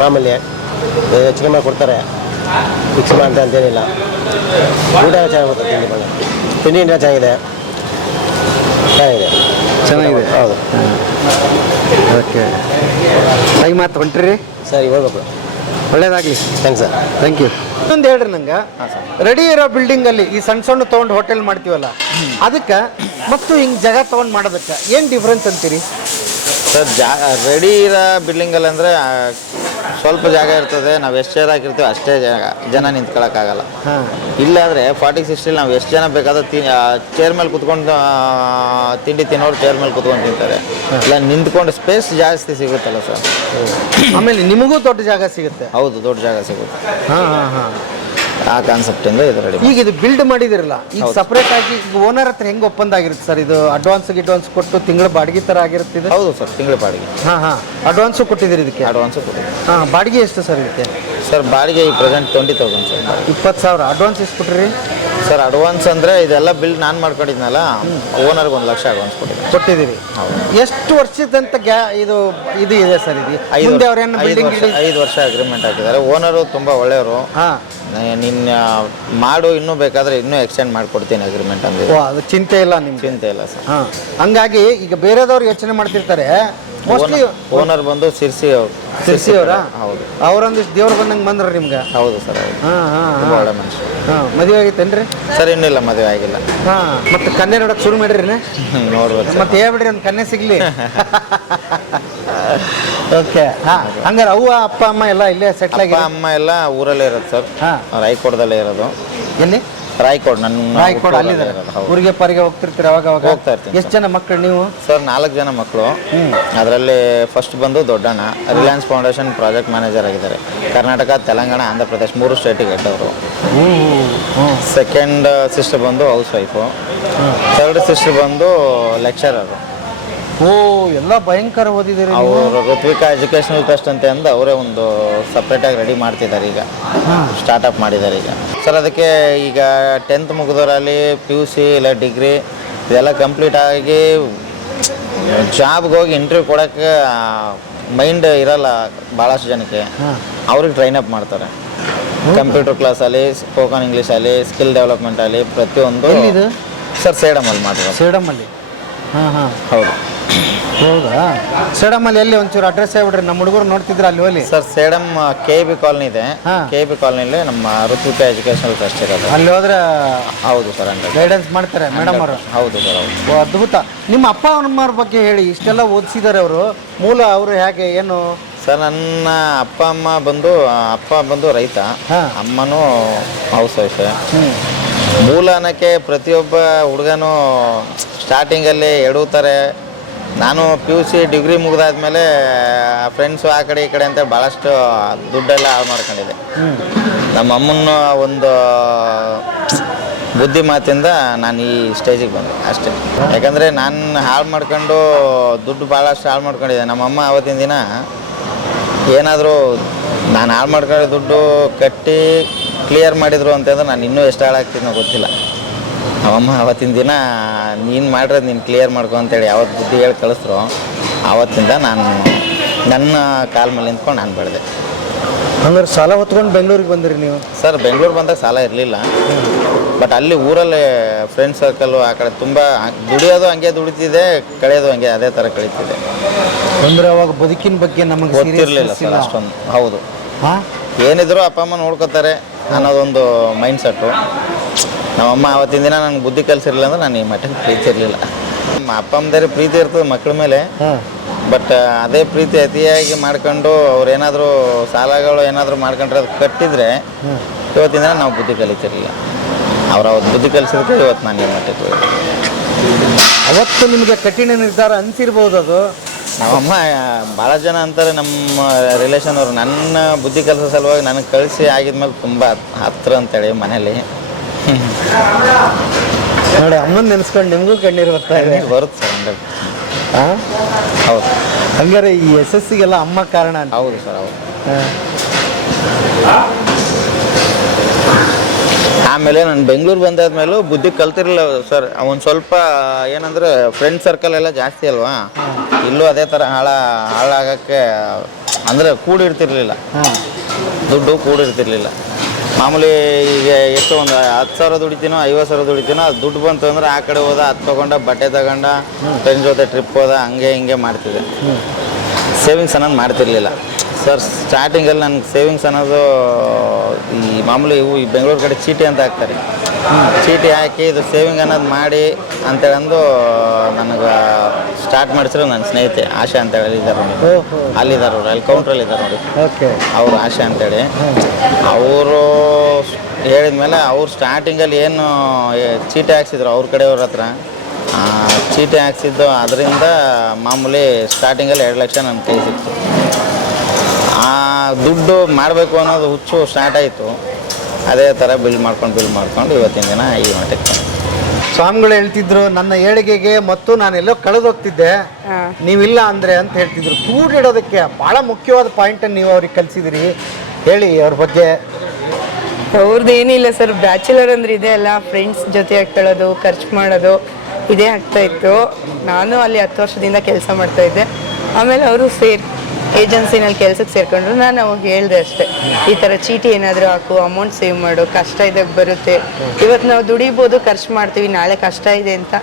ಮಾಮೂಲಿ ಚಿಕನ್ ಮಾಡಿ ಕೊಡ್ತಾರೆ, ಮಿಕ್ಸ್ ಅಂತ ಅಂತೇನಿಲ್ಲ. ಊಟ ಚೆನ್ನಾಗುತ್ತೆ, ತಿಂಡಿ ಚೆನ್ನಾಗಿದೆ. ಹೌದು. ಓಕೆ. ಟೈಮ್ ಮಾತು ಹೊಂಟ್ರಿ ಸರ್, ಹೇಳ್ಬೇಕು. ಒಳ್ಳೇದಾಗಲಿ. Thanks sir. Thank you. ಇನ್ನೊಂದು ಹೇಳ್ರಿ ನಂಗೆ, ರೆಡಿ ಇರೋ ಬಿಲ್ಡಿಂಗಲ್ಲಿ ಈ ಸಣ್ಣ ಸಣ್ಣ ತೊಗೊಂಡು ಹೋಟೆಲ್ ಮಾಡ್ತೀವಲ್ಲ, ಅದಕ್ಕೆ ಮತ್ತು ಹಿಂಗೆ ಜಾಗ ತೊಗೊಂಡು ಮಾಡೋದಕ್ಕೆ ಏನು ಡಿಫ್ರೆನ್ಸ್ ಅಂತೀರಿ? ಸರ್ ರೆಡಿ ಇರೋ ಬಿಲ್ಡಿಂಗಲ್ಲಿ ಅಂದರೆ ಸ್ವಲ್ಪ ಜಾಗ ಇರ್ತದೆ, ನಾವು ಎಷ್ಟು ಚೇರ್ ಹಾಕಿರ್ತೀವಿ ಅಷ್ಟೇ ಜನ ನಿಂತ್ಕೊಳ್ಳೋಕ್ಕಾಗಲ್ಲ. ಇಲ್ಲಾದರೆ 40-60 ನಾವು ಎಷ್ಟು ಜನ ಬೇಕಾದ್ರೂ ಚೇರ್ ಮೇಲೆ ಕುತ್ಕೊಂಡು ತಿಂಡಿ ತಿನ್ನೋರು ಚೇರ್ ಮೇಲೆ ಕುತ್ಕೊಂಡು ತಿಂತಾರೆ. ಇಲ್ಲ ನಿಂತ್ಕೊಂಡು ಸ್ಪೇಸ್ ಜಾಸ್ತಿ ಸಿಗುತ್ತಲ್ಲ ಸರ್. ಆಮೇಲೆ ನಿಮಗೂ ದೊಡ್ಡ ಜಾಗ ಸಿಗುತ್ತೆ. ಹೌದು, ದೊಡ್ಡ ಜಾಗ ಸಿಗುತ್ತೆ. ಆ ಕಾನ್ಸೆಪ್ಟಿಂದ ಇದು ರೆಡಿ. ಈಗ ಇದು ಬಿಲ್ಡ್ ಮಾಡಿದಿರಲ್ಲ, ಈಗ ಸಪ್ರೇಟ್ ಆಗಿ ಈಗ ಓನರ್ ಹತ್ರ ಹೆಂಗೆ ಒಪ್ಪಂದ ಆಗಿರುತ್ತೆ ಸರ್? ಇದು ಅಡ್ವಾನ್ಸ್ ಕೊಟ್ಟು ತಿಂಗಳ ಬಾಡಿಗೆ ಥರ ಆಗಿರುತ್ತೆ ಇದು? ಹೌದು ಸರ್, ತಿಂಗಳ ಬಾಡಿಗೆ. ಅಡ್ವಾನ್ಸು ಕೊಟ್ಟಿದ್ದೀರಿ ಇದಕ್ಕೆ? ಅಡ್ವಾನ್ಸು ಕೊಟ್ಟಿದ್ದೀವಿ. ಬಾಡಿಗೆ ಎಷ್ಟು ಸರ್ ಇದಕ್ಕೆ? ಸರ್ ಬಾಡಿಗೆ ಈ ಪ್ರೆಸೆಂಟ್ 20,000 ಸರ್. 20,000. ಅಡ್ವಾನ್ಸ್ ಎಷ್ಟು ಕೊಟ್ಟಿರಿ ಸರ್? ಅಡ್ವಾನ್ಸ್ ಅಂದರೆ ಇದೆಲ್ಲ ಬಿಲ್ ನಾನು ಮಾಡ್ಕೊಂಡಿದ್ನಲ್ಲ, ಓನರ್ಗೆ 1 ಲಕ್ಷ ಅಡ್ವಾನ್ಸ್ ಕೊಟ್ಟಿದ್ದೀರಿ. ಎಷ್ಟು ವರ್ಷದಂತ ಇದು ಇದೆ ಸರ್? ಇದು 5 ವರ್ಷ ಅಗ್ರಿಮೆಂಟ್ ಹಾಕಿದ್ದಾರೆ. ಓನರು ತುಂಬ ಒಳ್ಳೆಯವರು. ನಿನ್ನ ಮಾಡು, ಇನ್ನೂ ಬೇಕಾದರೆ ಇನ್ನೂ ಎಕ್ಸ್ಟೆಂಡ್ ಮಾಡಿಕೊಡ್ತೀನಿ ಅಗ್ರಿಮೆಂಟ್ ಅಂದ್ರೆ. ಅದು ಚಿಂತೆ ಇಲ್ಲ, ನಿಮ್ಗೆ ಚಿಂತೆ ಇಲ್ಲ ಸರ್. ಹಂಗಾಗಿ ಈಗ ಬೇರೆದವ್ರು ಯೋಚನೆ ಮಾಡ್ತಿರ್ತಾರೆ. ಮೋಸ್ಟ್ಲಿ ಓನರ್ ಬಂದು ಸಿರ್ಸಿ ಅವರ? ಹೌದು. ಅವರೊಂದಿಷ್ಟು ದೇವ್ರು ಬಂದಂಗೆ ಬಂದ್ರ ನಿಮ್ಗೆ? ಹೌದು ಸರ್, ಹೌದು. ಒಳ್ಳೆ ಮನುಷ್ಯ. ಮದುವೆ ಆಗೈತೇನ್ರಿ ಸರ್? ಇನ್ನಿಲ್ಲ, ಮದುವೆ ಆಗಿಲ್ಲ. ಮತ್ತೆ ಕನ್ಯೆ ನೋಡಕ್ ಶುರು ಮಾಡಿರಿ? ನೋಡ್ಬೋದು. ಮತ್ತೆ ಹೇಳ್ಬಿಡ್ರಿ ಒಂದು ಕನ್ಯೆ ಸಿಗ್ಲಿ. ಓಕೆ. ಹಂಗಾರೆ ಅವ್ವ ಅಪ್ಪ ಅಮ್ಮ ಎಲ್ಲ ಇಲ್ಲೇ ಸೆಟ್ಲ್ ಆಗಿ? ಅಮ್ಮ ಎಲ್ಲ ಊರಲ್ಲೇ ಇರೋದು ಸರ್. ರಾಯಕೋಟದಲ್ಲೇ ಇರೋದು. ಎಲ್ಲಿ? ರಾಯಕೋಡ್. ರಾಯಕೋಡ್ ಅಲ್ಲಿದ್ದಾರೆ. ಊರಿಗೆ ಪಾರಿಗೆ ಹೋಗ್ತಿರ್ತೀರ ಅವಾಗ? ಹೋಗ್ತಾ ಇರ್ತೀನಿ. ಎಷ್ಟು ಜನ ಮಕ್ಕಳು ನೀವು? ಸರ್ 4 ಜನ ಮಕ್ಕಳು. ಅದರಲ್ಲಿ ಫಸ್ಟ್ ಬಂದು ದೊಡ್ಡಣ್ಣ ರಿಲಯನ್ಸ್ ಫೌಂಡೇಶನ್ ಪ್ರಾಜೆಕ್ಟ್ ಮ್ಯಾನೇಜರ್ ಆಗಿದ್ದಾರೆ. ಕರ್ನಾಟಕ, ತೆಲಂಗಾಣ, ಆಂಧ್ರ ಪ್ರದೇಶ್ 3 ಸ್ಟೇಟಿಗೆ ಹೆಡ್ಡವರು. ಸೆಕೆಂಡ್ ಸಿಸ್ಟರ್ ಬಂದು ಹೌಸ್ ವೈಫು. ಥರ್ಡ್ ಸಿಸ್ಟರ್ ಬಂದು ಲೆಕ್ಚರರು. ಎಲ್ಲ ಭಯಂಕರ ಓದಿದ್ದೀರಿ. ಅವರು ಋತ್ವಿಕಾ ಎಜುಕೇಷನಲ್ ಟ್ರಸ್ಟ್ ಅಂತ ಅಂದು ಅವರೇ ಒಂದು ಸಪ್ರೇಟಾಗಿ ರೆಡಿ ಮಾಡ್ತಿದ್ದಾರೆ. ಈಗ ಸ್ಟಾರ್ಟಪ್ ಮಾಡಿದ್ದಾರೆ ಈಗ ಸರ್. ಅದಕ್ಕೆ ಈಗ 10th ಮುಗಿದವರಲ್ಲಿ PUC ಇಲ್ಲ ಡಿಗ್ರಿ ಇದೆಲ್ಲ ಕಂಪ್ಲೀಟ್ ಆಗಿ ಜಾಬ್ಗೆ ಹೋಗಿ ಇಂಟರ್ವ್ಯೂ ಕೊಡೋಕ್ಕೆ ಮೈಂಡ್ ಇರಲ್ಲ ಭಾಳಷ್ಟು ಜನಕ್ಕೆ. ಅವ್ರಿಗೆ ಟ್ರೈನಪ್ ಮಾಡ್ತಾರೆ. ಕಂಪ್ಯೂಟರ್ ಕ್ಲಾಸಲ್ಲಿ, ಸ್ಪೋಕನ್ ಇಂಗ್ಲೀಷಲ್ಲಿ, ಸ್ಕಿಲ್ ಡೆವಲಪ್ಮೆಂಟಲ್ಲಿ ಪ್ರತಿಯೊಂದು. ಸರ್ ಸೇಡಮಲ್ಲಿ ಮಾಡ್ತಾರೆ. ಸೇಡಮಲ್ಲಿ? ಹೌದು. ಹೌದಾ? ಸೇಡಮಲ್ಲಿ ಎಲ್ಲಿ? ಒಂಚೂರು ಅಡ್ರೆಸ್ ಹೇಳ್ಬಿಡ್ರಿ, ನಮ್ಮ ಹುಡುಗರು ನೋಡ್ತಿದ್ರು ಅಲ್ಲಿ ಹೋಗಿ. ಸರ್ ಸೇಡಮ್ KB ಕಾಲನಿ ಇದೆ. KB ಕಾಲನಿಲಿ ನಮ್ಮ ಋತ್ವಿಕಾ ಎಜುಕೇಷನಲ್ ಟ್ರಸ್ಟ್ ಇರೋದು. ಅಲ್ಲಿ ಹೋದ್ರೆ? ಹೌದು ಸರ್. ಗೈಡೆನ್ಸ್ ಮಾಡ್ತಾರೆ ಮೇಡಮ್ ಅವರು? ಹೌದು ಸರ್, ಹೌದು. ಅದ್ಭುತ. ನಿಮ್ಮ ಅಪ್ಪ ಅಮ್ಮವ್ರ ಬಗ್ಗೆ ಹೇಳಿ. ಇಷ್ಟೆಲ್ಲ ಓದಿಸಿದ್ದಾರೆ ಅವರು. ಮೂಲ ಅವರು ಹೇಗೆ ಏನು ಸರ್? ನನ್ನ ಅಪ್ಪ ಬಂದು ರೈತ, ಅಮ್ಮನೂ ಹೌಸ್ ವೈಫ್. ಮೂಲ ಅನ್ನೋಕ್ಕೆ ಪ್ರತಿಯೊಬ್ಬ ಹುಡುಗನೂ ಸ್ಟಾರ್ಟಿಂಗಲ್ಲಿ ಎಡುತ್ತಾರೆ. ನಾನು PUC ಡಿಗ್ರಿ ಮುಗಿದಾದ್ಮೇಲೆ ಫ್ರೆಂಡ್ಸು ಆ ಕಡೆ ಈ ಕಡೆ ಅಂತ ಭಾಳಷ್ಟು ದುಡ್ಡೆಲ್ಲ ಹಾಳು ಮಾಡ್ಕೊಂಡಿದ್ದೆ. ನಮ್ಮ ಅಮ್ಮನ ಒಂದು ಬುದ್ಧಿ ಮಾತಿಂದ ನಾನು ಈ ಸ್ಟೇಜಿಗೆ ಬಂದೆ ಅಷ್ಟೇ. ಯಾಕಂದರೆ ನಾನು ಹಾಳು ಮಾಡ್ಕೊಂಡು ದುಡ್ಡು ಭಾಳಷ್ಟು ಹಾಳು ಮಾಡ್ಕೊಂಡಿದ್ದೆ. ನಮ್ಮಮ್ಮ ಆವತ್ತಿನ ದಿನ ಏನಾದರೂ ನಾನು ಹಾಳು ಮಾಡ್ಕೊಂಡು ದುಡ್ಡು ಕಟ್ಟಿ ಕ್ಲಿಯರ್ ಮಾಡಿದ್ರು ಅಂತಂದ್ರೆ ನಾನು ಇನ್ನೂ ಎಷ್ಟು ಹಾಳಾಗ್ತಿದ್ನೋ ಗೊತ್ತಿಲ್ಲ. ನಮ್ಮಮ್ಮ ಆವತ್ತಿನ ದಿನ ನೀನು ಮಾಡಿರೋದು ನೀನು ಕ್ಲಿಯರ್ ಮಾಡ್ಕೊ ಅಂತೇಳಿ ಯಾವತ್ತು ಬುದ್ಧಿ ಹೇಳಿ ಕಳಿಸ್ರು. ಆವತ್ತಿಂದ ನಾನು ನನ್ನ ಕಾಲ ಮೇಲೆ ನಿಂತ್ಕೊಂಡು ನಾನು ಬೆಳೆದೆ. ಹಂಗಾರೆ ಸಾಲ ಹೊತ್ಕೊಂಡು ಬೆಂಗಳೂರಿಗೆ ಬಂದಿರಿ ನೀವು? ಸರ್ ಬೆಂಗಳೂರು ಬಂದಾಗ ಸಾಲ ಇರಲಿಲ್ಲ. ಬಟ್ ಅಲ್ಲಿ ಊರಲ್ಲೇ ಫ್ರೆಂಡ್ ಸರ್ಕಲ್ಲು ಆ ಕಡೆ ತುಂಬ ದುಡಿಯೋದು ಹಂಗೆ ದುಡಿತಿದೆ, ಕಳೆಯೋದು ಹಂಗೆ ಅದೇ ಥರ ಕಳೀತಿದೆ. ಅಂದರೆ ಅವಾಗ ಬದುಕಿನ ಬಗ್ಗೆ ನಮಗೆ ಗೊತ್ತಿರಲಿಲ್ಲ ಸರ್ ಅಷ್ಟೊಂದು. ಹೌದು. ಏನಿದ್ರು ಅಪ್ಪ ಅಮ್ಮ ನೋಡ್ಕೋತಾರೆ ಅನ್ನೋದೊಂದು ಮೈಂಡ್ ಸೆಟ್ಟು. ನಮ್ಮಮ್ಮ ಆವತ್ತಿನ ದಿನ ನನಗೆ ಬುದ್ಧಿ ಕಲಿಸಿರಲಿಲ್ಲ ಅಂದ್ರೆ ನಾನು ಈ ಮಟ್ಟಕ್ಕೆ ಪ್ರೀತಿ ಇರಲಿಲ್ಲ. ನಮ್ಮ ಅಪ್ಪ ಅಮ್ಮದಾರಿ ಪ್ರೀತಿ ಇರ್ತದೆ ಮಕ್ಕಳ ಮೇಲೆ. ಬಟ್ ಅದೇ ಪ್ರೀತಿ ಅತಿಯಾಗಿ ಮಾಡ್ಕೊಂಡು ಅವ್ರು ಏನಾದರೂ ಸಾಲಗಳು ಏನಾದರೂ ಮಾಡ್ಕೊಂಡ್ರೆ ಅದು ಕಟ್ಟಿದರೆ ಇವತ್ತಿನ ದಿನ ನಾವು ಬುದ್ಧಿ ಕಲಿತಿರಲಿಲ್ಲ. ಅವ್ರು ಅವತ್ತು ಬುದ್ಧಿ ಕಲಿಸಿದ್ರೆ ಇವತ್ತು ನಾನು ಈ ಮಟ್ಟಕ್ಕೆ. ಅವತ್ತು ನಿಮಗೆ ಕಠಿಣ ನಿರ್ಧಾರ ಅನಿಸಿರ್ಬೋದು ಅದು. ನಮ್ಮಮ್ಮ ಭಾಳ ಜನ ಅಂತಾರೆ ನಮ್ಮ ರಿಲೇಷನ್ ಅವರು ನನ್ನ ಬುದ್ಧಿ ಕಲಿಸೋ ಸಲುವಾಗಿ ನನಗೆ ಕಳಿಸಿ ಆಗಿದ್ಮೇಲೆ ತುಂಬ ಹತ್ರ ಅಂತೇಳಿ ಮನೇಲಿ. ನೋಡಿ ಅಮ್ಮನ ನೆನೆಸ್ಕೊಂಡು ನಿಮಗೂ ಕಣ್ಣೀರು ಬರ್ತಾ ಇದೆ? ಬರುತ್ತೆ ಸರ್. ಹೌದು. ಹಂಗಾರೆ ಈ ಯಶಸ್ಸಿಗೆಲ್ಲ ಅಮ್ಮ ಕಾರಣ ಅಂತ? ಹೌದು ಸರ್, ಹೌದು. ಆಮೇಲೆ ನಾನು ಬೆಂಗಳೂರು ಬಂದಾದ್ಮೇಲೂ ಬುದ್ಧಿ ಕಲ್ತಿರಲಿಲ್ಲ ಸರ್. ಒಂದು ಸ್ವಲ್ಪ ಏನಂದ್ರೆ ಫ್ರೆಂಡ್ ಸರ್ಕಲ್ ಎಲ್ಲ ಜಾಸ್ತಿ ಅಲ್ವಾ, ಇಲ್ಲೂ ಅದೇ ಥರ ಹಾಳಾಗಕ್ಕೆ ಅಂದರೆ ಕೂಡಿರ್ತಿರ್ಲಿಲ್ಲ, ದುಡ್ಡು ಕೂಡಿರ್ತಿರ್ಲಿಲ್ಲ. ಮಾಮೂಲಿ ಈಗ ಎಷ್ಟು ಒಂದು 10,000 ದುಡಿತೀನೋ 50,000 ದುಡಿತೀನೋ, ಅದು ದುಡ್ಡು ಬಂತು ಅಂದ್ರೆ ಆ ಕಡೆ ಹೋದ, ಅದು ತೊಗೊಂಡ, ಬಟ್ಟೆ ತಗೊಂಡ, ಫ್ರೆಂಡ್ಸ್ ಜೊತೆ ಟ್ರಿಪ್ ಹೋದ, ಹಂಗೆ ಹಿಂಗೆ ಮಾಡ್ತಿದ್ದೆ. ಸೇವಿಂಗ್ಸ್ ಅನ್ನೋದು ಮಾಡ್ತಿರ್ಲಿಲ್ಲ. ಸರ್ ಸ್ಟಾರ್ಟಿಂಗಲ್ಲಿ ನನಗೆ ಸೇವಿಂಗ್ಸ್ ಅನ್ನೋದು ಈ ಮಾಮೂಲಿ ಇವು ಈ ಬೆಂಗಳೂರು ಕಡೆ ಚೀಟಿ ಅಂತ ಹಾಕ್ತಾರೆ. ಚೀಟಿ ಹಾಕಿ ಇದು ಸೇವಿಂಗ್ ಅನ್ನೋದು ಮಾಡಿ ಅಂತೇಳಂದು ನನಗೆ ಸ್ಟಾರ್ಟ್ ಮಾಡಿಸಿದ್ರು ನನ್ನ ಸ್ನೇಹಿತೆ ಆಶಾ ಅಂತೇಳಿ ಇದ್ದಾರೆ ನೋಡಿ, ಅಲ್ಲಿದ್ದಾರೆ ಅವರು, ಅಲ್ಲಿ ಕೌಂಟ್ರಲ್ಲಿ ಇದ್ದಾರೆ ನೋಡಿ, ಓಕೆ. ಅವರು ಆಶಾ ಅಂತೇಳಿ. ಅವರು ಹೇಳಿದ ಮೇಲೆ ಅವ್ರು ಸ್ಟಾರ್ಟಿಂಗಲ್ಲಿ ಏನು ಚೀಟಿ ಹಾಕ್ಸಿದ್ರು ಅವ್ರ ಕಡೆಯವ್ರ ಹತ್ರ, ಚೀಟಿ ಹಾಕ್ಸಿದ್ದು ಅದರಿಂದ ಮಾಮೂಲಿ ಸ್ಟಾರ್ಟಿಂಗಲ್ಲಿ 2 ಲಕ್ಷ ನನ್ನ ಕೈ ಸಿಕ್ತು. ಆ ದುಡ್ಡು ಮಾಡಬೇಕು ಅನ್ನೋದು ಹುಚ್ಚು ಸ್ಟಾರ್ಟ್ ಆಯಿತು. ಅದೇ ಥರ ಬಿಲ್ ಮಾಡ್ಕೊಂಡು ಇವತ್ತಿನ ದಿನ ಈ ಮಟ್ಟಕ್ಕೆ. ಸ್ವಾಮಿಗಳು ಹೇಳ್ತಿದ್ರು ನನ್ನ ಏಳಿಗೆಗೆ ಮತ್ತು ನಾನೆಲ್ಲೋ ಕಳೆದೋಗ್ತಿದ್ದೆ, ನೀವಿಲ್ಲ ಅಂದರೆ ಅಂತ ಹೇಳ್ತಿದ್ರು. ಕೂಡಿಡೋದಕ್ಕೆ ಭಾಳ ಮುಖ್ಯವಾದ ಪಾಯಿಂಟನ್ನು ನೀವು ಅವ್ರಿಗೆ ಕಲಿಸಿದಿರಿ, ಹೇಳಿ ಅವ್ರ ಬಗ್ಗೆ. ಅವ್ರದ್ದು ಏನಿಲ್ಲ ಸರ್, ಬ್ಯಾಚುಲರ್ ಅಂದ್ರೆ ಇದೆ ಅಲ್ಲ, ಫ್ರೆಂಡ್ಸ್ ಜೊತೆ ಆಗ್ಕೊಳ್ಳೋದು, ಖರ್ಚು ಮಾಡೋದು ಇದೇ ಆಗ್ತಾ ಇತ್ತು. ನಾನು ಅಲ್ಲಿ 10 ವರ್ಷದಿಂದ ಕೆಲಸ ಮಾಡ್ತಾ ಇದ್ದೆ. ಆಮೇಲೆ ಅವರು ಏಜೆನ್ಸಿನಲ್ಲಿ ಕೆಲಸಕ್ಕೆ ಸೇರ್ಕೊಂಡ್ರು. ನಾನು ಅವಾಗ ಹೇಳಿದೆ ಅಷ್ಟೇ, ಈ ಥರ ಚೀಟಿ ಏನಾದರೂ ಹಾಕು, ಅಮೌಂಟ್ ಸೇವ್ ಮಾಡು, ಕಷ್ಟ ಇದ್ದಾಗ ಬರುತ್ತೆ. ಇವತ್ತು ನಾವು ದುಡಿಬೋದು, ಖರ್ಚು ಮಾಡ್ತೀವಿ, ನಾಳೆ ಕಷ್ಟ ಇದೆ ಅಂತ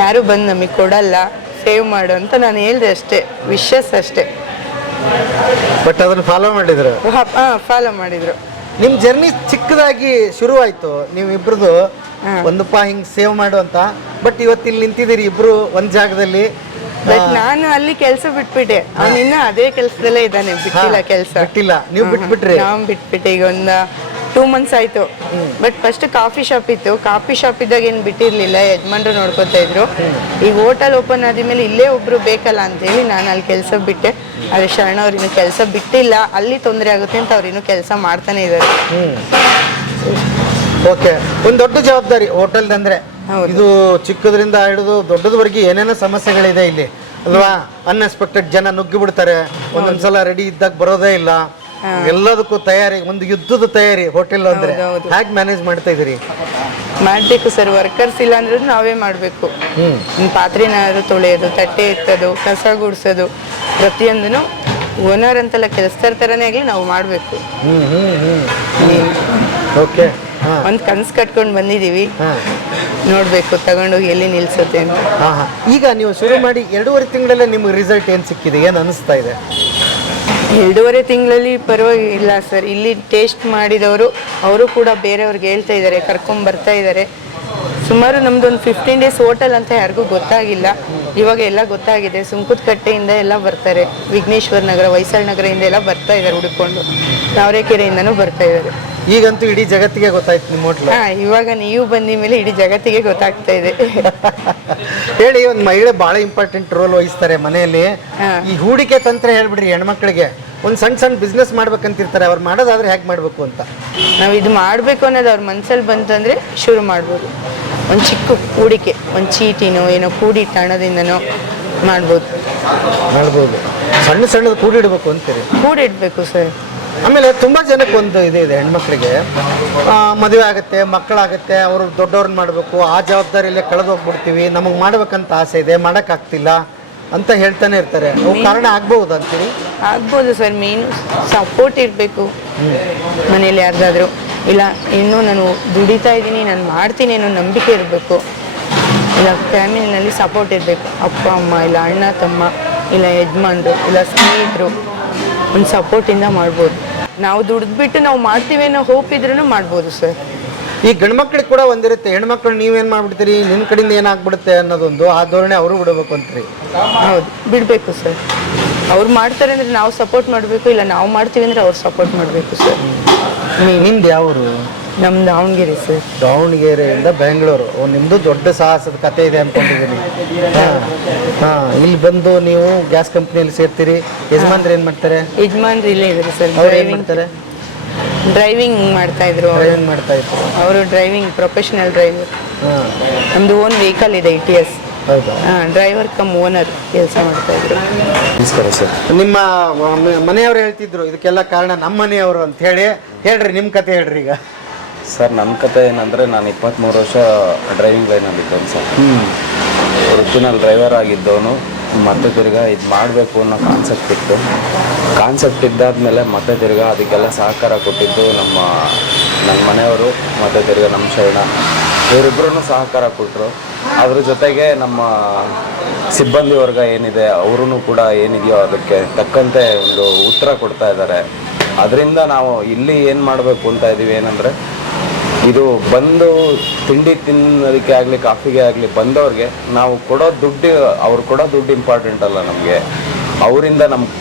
ಯಾರು ಬಂದು ನಮಗೆ ಕೊಡಲ್ಲ, ಸೇವ್ ಮಾಡು ಅಂತ ನಾನು ಹೇಳಿದೆ ಅಷ್ಟೇ, ವಿಶಸ್ ಅಷ್ಟೇ. ಬಟ್ ಅದನ್ನು ಫಾಲೋ ಮಾಡಿದ್ರು. ಫಾಲೋ ಮಾಡಿದ್ರು. ನಿಮ್ಮ ಜರ್ನಿ ಚಿಕ್ಕದಾಗಿ ಶುರುವಾಯಿತು, ನೀವಿಬ್ರದ್ದು ಒಂದಪ್ಪ ಹಿಂಗೆ ಸೇವ್ ಮಾಡು ಅಂತ. ಬಟ್ ಇವತ್ತು ಇಲ್ಲಿ ನಿಂತಿದ್ದೀರಿ ಇಬ್ರು ಒಂದು ಜಾಗದಲ್ಲಿ. ಬಟ್ ನಾನು ಅಲ್ಲಿ ಕೆಲಸ ಬಿಟ್ಬಿಟ್ಟೆ, ಅವನಿನ್ನ ಅದೇ ಕೆಲಸದಲ್ಲೇ ಇದ್ದಾನೆ, ಬಿಟ್ಟಿಲ್ಲ ಕೆಲಸ. ಬಿಟ್ಟಿಲ್ಲ, ನೀವು ಬಿಟ್ಬಿಟ್ರಿ? ನಾವು ಬಿಟ್ಬಿಟ್ಟೆ. ಈಗ ಒಂದು 2 months ಆಯ್ತು. ಬಟ್ ಫಸ್ಟ್ ಕಾಫಿ ಶಾಪ್ ಇತ್ತು, ಕಾಫಿ ಶಾಪ್ ಇದ್ದಾಗ ಏನು ಬಿಟ್ಟಿರ್ಲಿಲ್ಲ, ಯಜಮಾನ್ರು ನೋಡ್ಕೊತಾ ಇದ್ರು. ಈಗ ಹೋಟೆಲ್ ಓಪನ್ ಆದ್ಮೇಲೆ ಇಲ್ಲೇ ಒಬ್ರು ಬೇಕಲ್ಲ ಅಂತೇಳಿ ನಾನು ಅಲ್ಲಿ ಕೆಲಸ ಬಿಟ್ಟೆ. ಅದೇ ಶರಣ ಅವ್ರು ಇನ್ನೂ ಕೆಲಸ ಬಿಟ್ಟಿಲ್ಲ, ಅಲ್ಲಿ ತೊಂದರೆ ಆಗುತ್ತೆ ಅಂತ ಅವ್ರು ಇನ್ನೂ ಕೆಲಸ ಮಾಡ್ತಾನೆ ಇದ್ದಾರೆ. ಓಕೆ. ಒಂದು ದೊಡ್ಡ ಜವಾಬ್ದಾರಿ ಹೋಟೆಲ್ದಂದ್ರೆ. ಇದು ಚಿಕ್ಕದ್ರಿಂದ ಹಿಡಿದು ದೊಡ್ಡದವರೆಗೆ ಏನೇನೋ ಸಮಸ್ಯೆಗಳಿದೆ ಇಲ್ಲಿ ಅಲ್ವಾ. ಅನ್ಎಕ್ಸ್ಪೆಕ್ಟೆಡ್ ಜನ ನುಗ್ಗಿ ಬಿಡ್ತಾರೆ, ಒಂದೊಂದ್ಸಲ ರೆಡಿ ಇದ್ದಾಗ ಬರೋದೇ ಇಲ್ಲ. ಎಲ್ಲದಕ್ಕೂ ತಯಾರಿ, ಒಂದು ಯುದ್ಧದ ತಯಾರಿ ಹೋಟೆಲ್ ಅಂದ್ರೆ. ಹೇಗೆ ಮ್ಯಾನೇಜ್ ಮಾಡ್ತಾ ಇದೀರಿ? ಮಾಡ್ಬೇಕು ಸರ್, ವರ್ಕರ್ಸ್ ಇಲ್ಲ ಅಂದ್ರೂ ನಾವೇ ಮಾಡಬೇಕು. ಪಾತ್ರೆನಾದ್ರು ತೊಳೆಯೋದು, ತಟ್ಟೆ ಎತ್ತೋದು, ಕಸ ಗುಡಿಸೋದು, ಪ್ರತಿಯೊಂದನ್ನು ಓನರ್ ಅಂತಲ್ಲ, ಕೆಲಸದ ಥರನೇ ಆಗಲಿ ನಾವು ಮಾಡಬೇಕು. ಓಕೆ. ಒಂದು ಕನಸು ಕಟ್ಕೊಂಡು ಬಂದಿದ್ದೀವಿ, ನೋಡಬೇಕು ತಗೊಂಡೋಗಿ ಎಲ್ಲಿ ನಿಲ್ಸುತ್ತೆ ಅಂತ. ಈಗ ನೀವು ಶುರು ಮಾಡಿ 2.5 ತಿಂಗಳಲ್ಲೇ ನಿಮ್ಗೆ ರಿಸಲ್ಟ್ ಏನು ಸಿಕ್ಕಿದೆ, ಏನು ಅನಿಸ್ತಾ ಇದೆ? 2.5 ತಿಂಗಳಲ್ಲಿ ಪರವಾಗಿಲ್ಲ ಸರ್. ಇಲ್ಲಿ ಟೇಸ್ಟ್ ಮಾಡಿದವರು ಅವರು ಕೂಡ ಬೇರೆಯವ್ರಿಗೆ ಹೇಳ್ತಾ ಇದ್ದಾರೆ, ಕರ್ಕೊಂಡು ಬರ್ತಾ ಇದ್ದಾರೆ. ಸುಮಾರು ನಮ್ದು ಒಂದು 15 days ಹೋಟೆಲ್ ಅಂತ ಯಾರಿಗೂ ಗೊತ್ತಾಗಿಲ್ಲ, ಇವಾಗ ಎಲ್ಲ ಗೊತ್ತಾಗಿದೆ. ಸುಂಕುದಕಟ್ಟೆಯಿಂದ ಎಲ್ಲ ಬರ್ತಾರೆ, ವಿಘ್ನೇಶ್ವರ ನಗರ, ಹೊಯ್ಸಳ ನಗರದಿಂದ ಎಲ್ಲ ಬರ್ತಾ ಇದ್ದಾರೆ ಹುಡುಕೊಂಡು, ತಾವರೆಕೆರೆಯಿಂದನೂ ಬರ್ತಾ ಇದ್ದಾರೆ. ಈಗಂತೂ ಇಡೀ ಜಗತ್ತಿಗೆ ಗೊತ್ತಾಯ್ತು ನಿಮ್ಮ ಹೋಟ್ಲು. ಇವಾಗ ನೀವು ಬಂದ ಮೇಲೆ ಇಡೀ ಜಗತ್ತಿಗೆ ಗೊತ್ತಾಗ್ತಾ ಇದೆ. ಹೇಳಿ, ಒಂದು ಮಹಿಳೆ ಬಹಳ ಇಂಪಾರ್ಟೆಂಟ್ ರೋಲ್ ವಹಿಸ್ತಾರೆ ಮನೆಯಲ್ಲಿ. ಈ ಹೂಡಿಕೆ ತಂತ್ರ ಹೇಳ್ಬಿಡ್ರಿ ಹೆಣ್ಮಕ್ಳಿಗೆ. ಒಂದು ಸಣ್ಣ ಬಿಸ್ನೆಸ್ ಮಾಡ್ಬೇಕಂತಿರ್ತಾರೆ, ಅವ್ರು ಮಾಡೋದಾದ್ರೆ ಹೇಗೆ ಮಾಡಬೇಕು ಅಂತ. ನಾವು ಇದು ಮಾಡಬೇಕು ಅನ್ನೋದು ಅವ್ರ ಮನಸ್ಸಲ್ಲಿ ಬಂತಂದ್ರೆ ಶುರು ಮಾಡ್ಬೋದು. ಒಂದು ಚಿಕ್ಕ ಹೂಡಿಕೆ, ಒಂದು ಚೀಟಿನೋ ಏನೋ ಕೂಡಿಟ್ಟ ಹಣದಿಂದನೋ ಮಾಡ್ಬೋದು. ಸಣ್ಣದು ಕೂಡಿಡ್ಬೇಕು ಅಂತೀರಿ? ಕೂಡಿಡ್ಬೇಕು ಸರ್. ಆಮೇಲೆ ತುಂಬ ಜನಕ್ಕೆ ಒಂದು ಇದೆ ಹೆಣ್ಮಕ್ಳಿಗೆ, ಮದುವೆ ಆಗುತ್ತೆ, ಮಕ್ಕಳಾಗುತ್ತೆ, ಅವರು ದೊಡ್ಡವ್ರನ್ನ ಮಾಡಬೇಕು, ಆ ಜವಾಬ್ದಾರಿಯಲ್ಲೇ ಕಳೆದೋಗ್ಬಿಡ್ತೀವಿ, ನಮಗೆ ಮಾಡ್ಬೇಕಂತ ಆಸೆ ಇದೆ, ಮಾಡೋಕ್ಕಾಗ್ತಿಲ್ಲ ಅಂತ ಹೇಳ್ತಾನೆ ಇರ್ತಾರೆ. ಅವು ಕಾರಣ ಆಗ್ಬಹುದು ಅಂತೀರಿ? ಆಗ್ಬೋದು ಸರ್. ಮೇನ್ ಸಪೋರ್ಟ್ ಇರಬೇಕು ಮನೇಲಿ ಯಾರ್ದಾದ್ರು. ಇಲ್ಲ ಇನ್ನೂ ನಾನು ದುಡಿತಾ ಇದ್ದೀನಿ, ನಾನು ಮಾಡ್ತೀನಿ ಅನ್ನೋ ನಂಬಿಕೆ ಇರಬೇಕು. ಇಲ್ಲ ಫ್ಯಾಮಿಲಿನಲ್ಲಿ ಸಪೋರ್ಟ್ ಇರಬೇಕು, ಅಪ್ಪ ಅಮ್ಮ, ಇಲ್ಲ ಅಣ್ಣ ತಮ್ಮ, ಇಲ್ಲ ಯಜಮಾನ್ರು, ಇಲ್ಲ ಸ್ನೇಹಿತರು. ಒಂದು ಸಪೋರ್ಟಿಂದ ಮಾಡ್ಬೋದು. ನಾವು ದುಡಿದ್ಬಿಟ್ಟು ನಾವು ಮಾಡ್ತೀವಿ ಅನ್ನೋ ಹೋಪ್ ಇದ್ರೂ ಮಾಡ್ಬೋದು ಸರ್. ಈ ಗಂಡ್ಮಕ್ಳಿಗೆ ಕೂಡ ಒಂದಿರುತ್ತೆ, ಹೆಣ್ಮಕ್ಳು ನೀವೇನು ಮಾಡ್ಬಿಡ್ತೀರಿ, ನಿಮ್ಮ ಕಡೆಯಿಂದ ಏನಾಗ್ಬಿಡುತ್ತೆ ಅನ್ನೋದೊಂದು, ಆ ಧೋರಣೆ ಅವರು ಬಿಡಬೇಕು ಅಂತೀರಿ? ಹೌದು, ಬಿಡಬೇಕು ಸರ್. ಅವ್ರು ಮಾಡ್ತಾರೆ ಅಂದರೆ ನಾವು ಸಪೋರ್ಟ್ ಮಾಡಬೇಕು, ಇಲ್ಲ ನಾವು ಮಾಡ್ತೀವಿ ಅಂದರೆ ಅವ್ರು ಸಪೋರ್ಟ್ ಮಾಡಬೇಕು ಸರ್. ನಿಮ್ದು ಯಾವರು? ನಮ್ಮ ದಾವಣಗೆರೆ ಸರ್. ದಾವಣಗೆರೆಯಿಂದ ಬೆಂಗಳೂರು. ನಿಮ್ಮದು ದೊಡ್ಡ ಸಾಹಸದ ಕತೆ ಇದೆ ಅಂದ್ಕೊಂಡಿದ್ದೀನಿ. ಇಲ್ಲಿ ಬಂದು ನೀವು ಗ್ಯಾಸ್ ಕಂಪ್ನಿಯಲ್ಲಿ ಸೇರ್ತೀರಿ. ಯಜಮಾನ್ರು ಏನು ಮಾಡ್ತಾರೆ? ಯಜಮಾನ್ರು ಇಲ್ಲೇ ಇದ್ದಾರೆ ಸರ್. ಅವ್ರು ಏನು ಮಾಡ್ತಾರೆ? ಡ್ರೈವಿಂಗ್ ಮಾಡ್ತಾ ಇದ್ರು. ಅವರು ಡ್ರೈವಿಂಗ್ ಪ್ರೊಫೆಷನಲ್ ಡ್ರೈವರ್. ನಮ್ದು ಓನ್ ವೆಹಿಕಲ್ ಇದೆ, ETS. ಹೌದಾ? ಡ್ರೈವರ್ ಕಮ್ ಓನರ್ ಕೆಲಸ ಮಾಡ್ತಾ ಇದ್ರು. ನಮಸ್ಕಾರ ಸರ್. ನಿಮ್ಮ ಮನೆಯವರು ಹೇಳ್ತಿದ್ರು ಇದಕ್ಕೆಲ್ಲ ಕಾರಣ ನಮ್ಮ ಮನೆಯವರು ಅಂತ ಹೇಳಿ. ಹೇಳ್ರಿ, ನಿಮ್ಮ ಕತೆ ಹೇಳ್ರಿ ಈಗ. ಸರ್, ನನ್ನ ಕತೆ ಏನಂದರೆ, ನಾನು 23 ವರ್ಷ ಡ್ರೈವಿಂಗ್ ಲೈನಲ್ಲಿದ್ದವನು ಸರ್. ಒರಿಜಿನಲ್ ಡ್ರೈವರ್ ಆಗಿದ್ದವನು. ಮತ್ತೆ ತಿರ್ಗಾ ಇದು ಮಾಡಬೇಕು ಅನ್ನೋ ಕಾನ್ಸೆಪ್ಟ್ ಇದ್ದಾದಮೇಲೆ ಮತ್ತೆ ತಿರ್ಗಾ ಅದಕ್ಕೆಲ್ಲ ಸಹಕಾರ ಕೊಟ್ಟಿದ್ದು ನನ್ನ ಮನೆಯವರು, ಮತ್ತು ತಿರ್ಗಾ ನಮ್ಮ ಶರಣ, ಇವರಿಬ್ಬರೂ ಸಹಕಾರ ಕೊಟ್ಟರು. ಅದ್ರ ಜೊತೆಗೆ ನಮ್ಮ ಸಿಬ್ಬಂದಿ ವರ್ಗ ಏನಿದೆ ಅವರು ಕೂಡ ಏನಿದೆಯೋ ಅದಕ್ಕೆ ತಕ್ಕಂತೆ ಒಂದು ಉತ್ತರ ಕೊಡ್ತಾ ಇದ್ದಾರೆ. ಅದರಿಂದ ನಾವು ಇಲ್ಲಿ ಏನು ಮಾಡಬೇಕು ಅಂತ ಇದ್ದೀವಿ ಏನಂದರೆ, ಇದು ಬಂದು ತಿಂಡಿ ತಿನ್ನೋದಕ್ಕೆ ಆಗಲಿ ಕಾಫಿಗೆ ಆಗಲಿ ಬಂದವ್ರಿಗೆ ನಾವು ಕೊಡೋ ದುಡ್ಡು, ಅವ್ರು ಕೊಡೋ ದುಡ್ಡು ಇಂಪಾರ್ಟೆಂಟ್ ಅಲ್ಲ ನಮಗೆ, ಅವರಿಂದ ನಮ್ಗೆ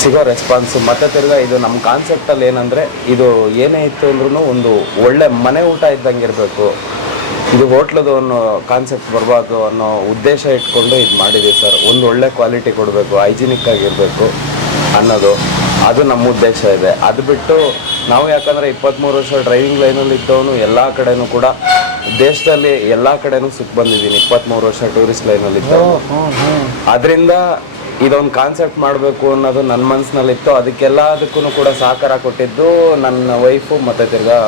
ಸಿಗೋ ರೆಸ್ಪಾನ್ಸು. ಮತ್ತು ತಿರ್ಗಾ ಇದು ನಮ್ಮ ಕಾನ್ಸೆಪ್ಟಲ್ಲಿ ಏನಂದರೆ, ಇದು ಏನೇ ಇತ್ತು ಅಂದ್ರೂ ಒಂದು ಒಳ್ಳೆ ಮನೆ ಊಟ ಇದ್ದಂಗೆ ಇರಬೇಕು, ಇದು ಹೋಟ್ಲದು ಅನ್ನೋ ಕಾನ್ಸೆಪ್ಟ್ ಬರಬಾರ್ದು ಅನ್ನೋ ಉದ್ದೇಶ ಇಟ್ಕೊಂಡು ಇದು ಮಾಡಿದ್ದೀವಿ ಸರ್. ಒಂದು ಒಳ್ಳೆ ಕ್ವಾಲಿಟಿ ಕೊಡಬೇಕು, ಹೈಜಿನಿಕ್ ಆಗಿರಬೇಕು ಅನ್ನೋದು ಅದು ನಮ್ಮ ಉದ್ದೇಶ ಇದೆ. ಅದು ಬಿಟ್ಟು ನಾವು ಯಾಕಂದರೆ 23 ವರ್ಷ ಡ್ರೈವಿಂಗ್ ಲೈನಲ್ಲಿ ಇದ್ದವನು ಎಲ್ಲ ಕಡೆನೂ ಕೂಡ ದೇಶದಲ್ಲಿ ಎಲ್ಲ ಕಡೆನೂ ಸುತ್ತ ಬಂದಿದ್ದೀನಿ. 23 ವರ್ಷ ಟೂರಿಸ್ಟ್ ಲೈನಲ್ಲಿ ಇದ್ದವನು. ಅದರಿಂದ ಇದೊಂದು ಕಾನ್ಸೆಪ್ಟ್ ಮಾಡಬೇಕು ಅನ್ನೋದು ನನ್ನ ಮನಸ್ಸಿನಲ್ಲಿತ್ತು. ಅದಕ್ಕೆಲ್ಲದಕ್ಕೂ ಕೂಡ ಸಹಕಾರ ಕೊಟ್ಟಿದ್ದು ನನ್ನ ವೈಫು ಮತ್ತು ತಿರ್ಗಾ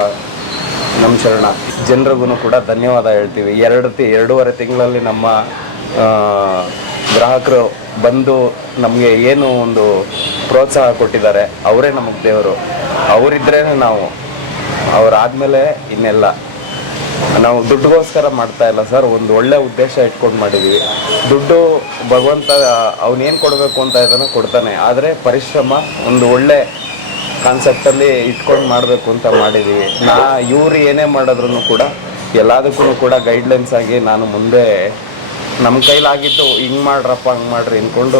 ನಮ್ಮ ಶರಣ. ಜನರಿಗೂ ಕೂಡ ಧನ್ಯವಾದ ಹೇಳ್ತೀವಿ. 2.5 ತಿಂಗಳಲ್ಲಿ ನಮ್ಮ ಗ್ರಾಹಕರು ಬಂದು ನಮಗೆ ಏನು ಒಂದು ಪ್ರೋತ್ಸಾಹ ಕೊಟ್ಟಿದ್ದಾರೆ, ಅವರೇ ನಮಗೆ ದೇವರು. ಅವರಿದ್ರೇ ನಾವು, ಅವರಾದಮೇಲೆ ಇನ್ನೆಲ್ಲ. ನಾವು ದುಡ್ಡುಗೋಸ್ಕರ ಮಾಡ್ತಾ ಇಲ್ಲ ಸರ್, ಒಂದು ಒಳ್ಳೆ ಉದ್ದೇಶ ಇಟ್ಕೊಂಡು ಮಾಡಿದ್ದೀವಿ. ದುಡ್ಡು ಭಗವಂತ ಅವನೇನು ಕೊಡಬೇಕು ಅಂತ ಇದನ್ನು ಕೊಡ್ತಾನೆ, ಆದರೆ ಪರಿಶ್ರಮ ಒಂದು ಒಳ್ಳೆ ಕಾನ್ಸೆಪ್ಟಲ್ಲಿ ಇಟ್ಕೊಂಡು ಮಾಡಬೇಕು ಅಂತ ಮಾಡಿದ್ದೀವಿ. ಇವ್ರು ಏನೇ ಮಾಡಿದ್ರು ಕೂಡ ಎಲ್ಲದಕ್ಕೂ ಕೂಡ ಗೈಡ್ಲೈನ್ಸ್ ಆಗಿ ನಾನು ಮುಂದೆ ನಮ್ಮ ಕೈಲಾಗಿದ್ದು ಹಿಂಗೆ ಮಾಡ್ರಪ್ಪ ಹಂಗೆ ಮಾಡ್ರಿ ಅಂದ್ಕೊಂಡು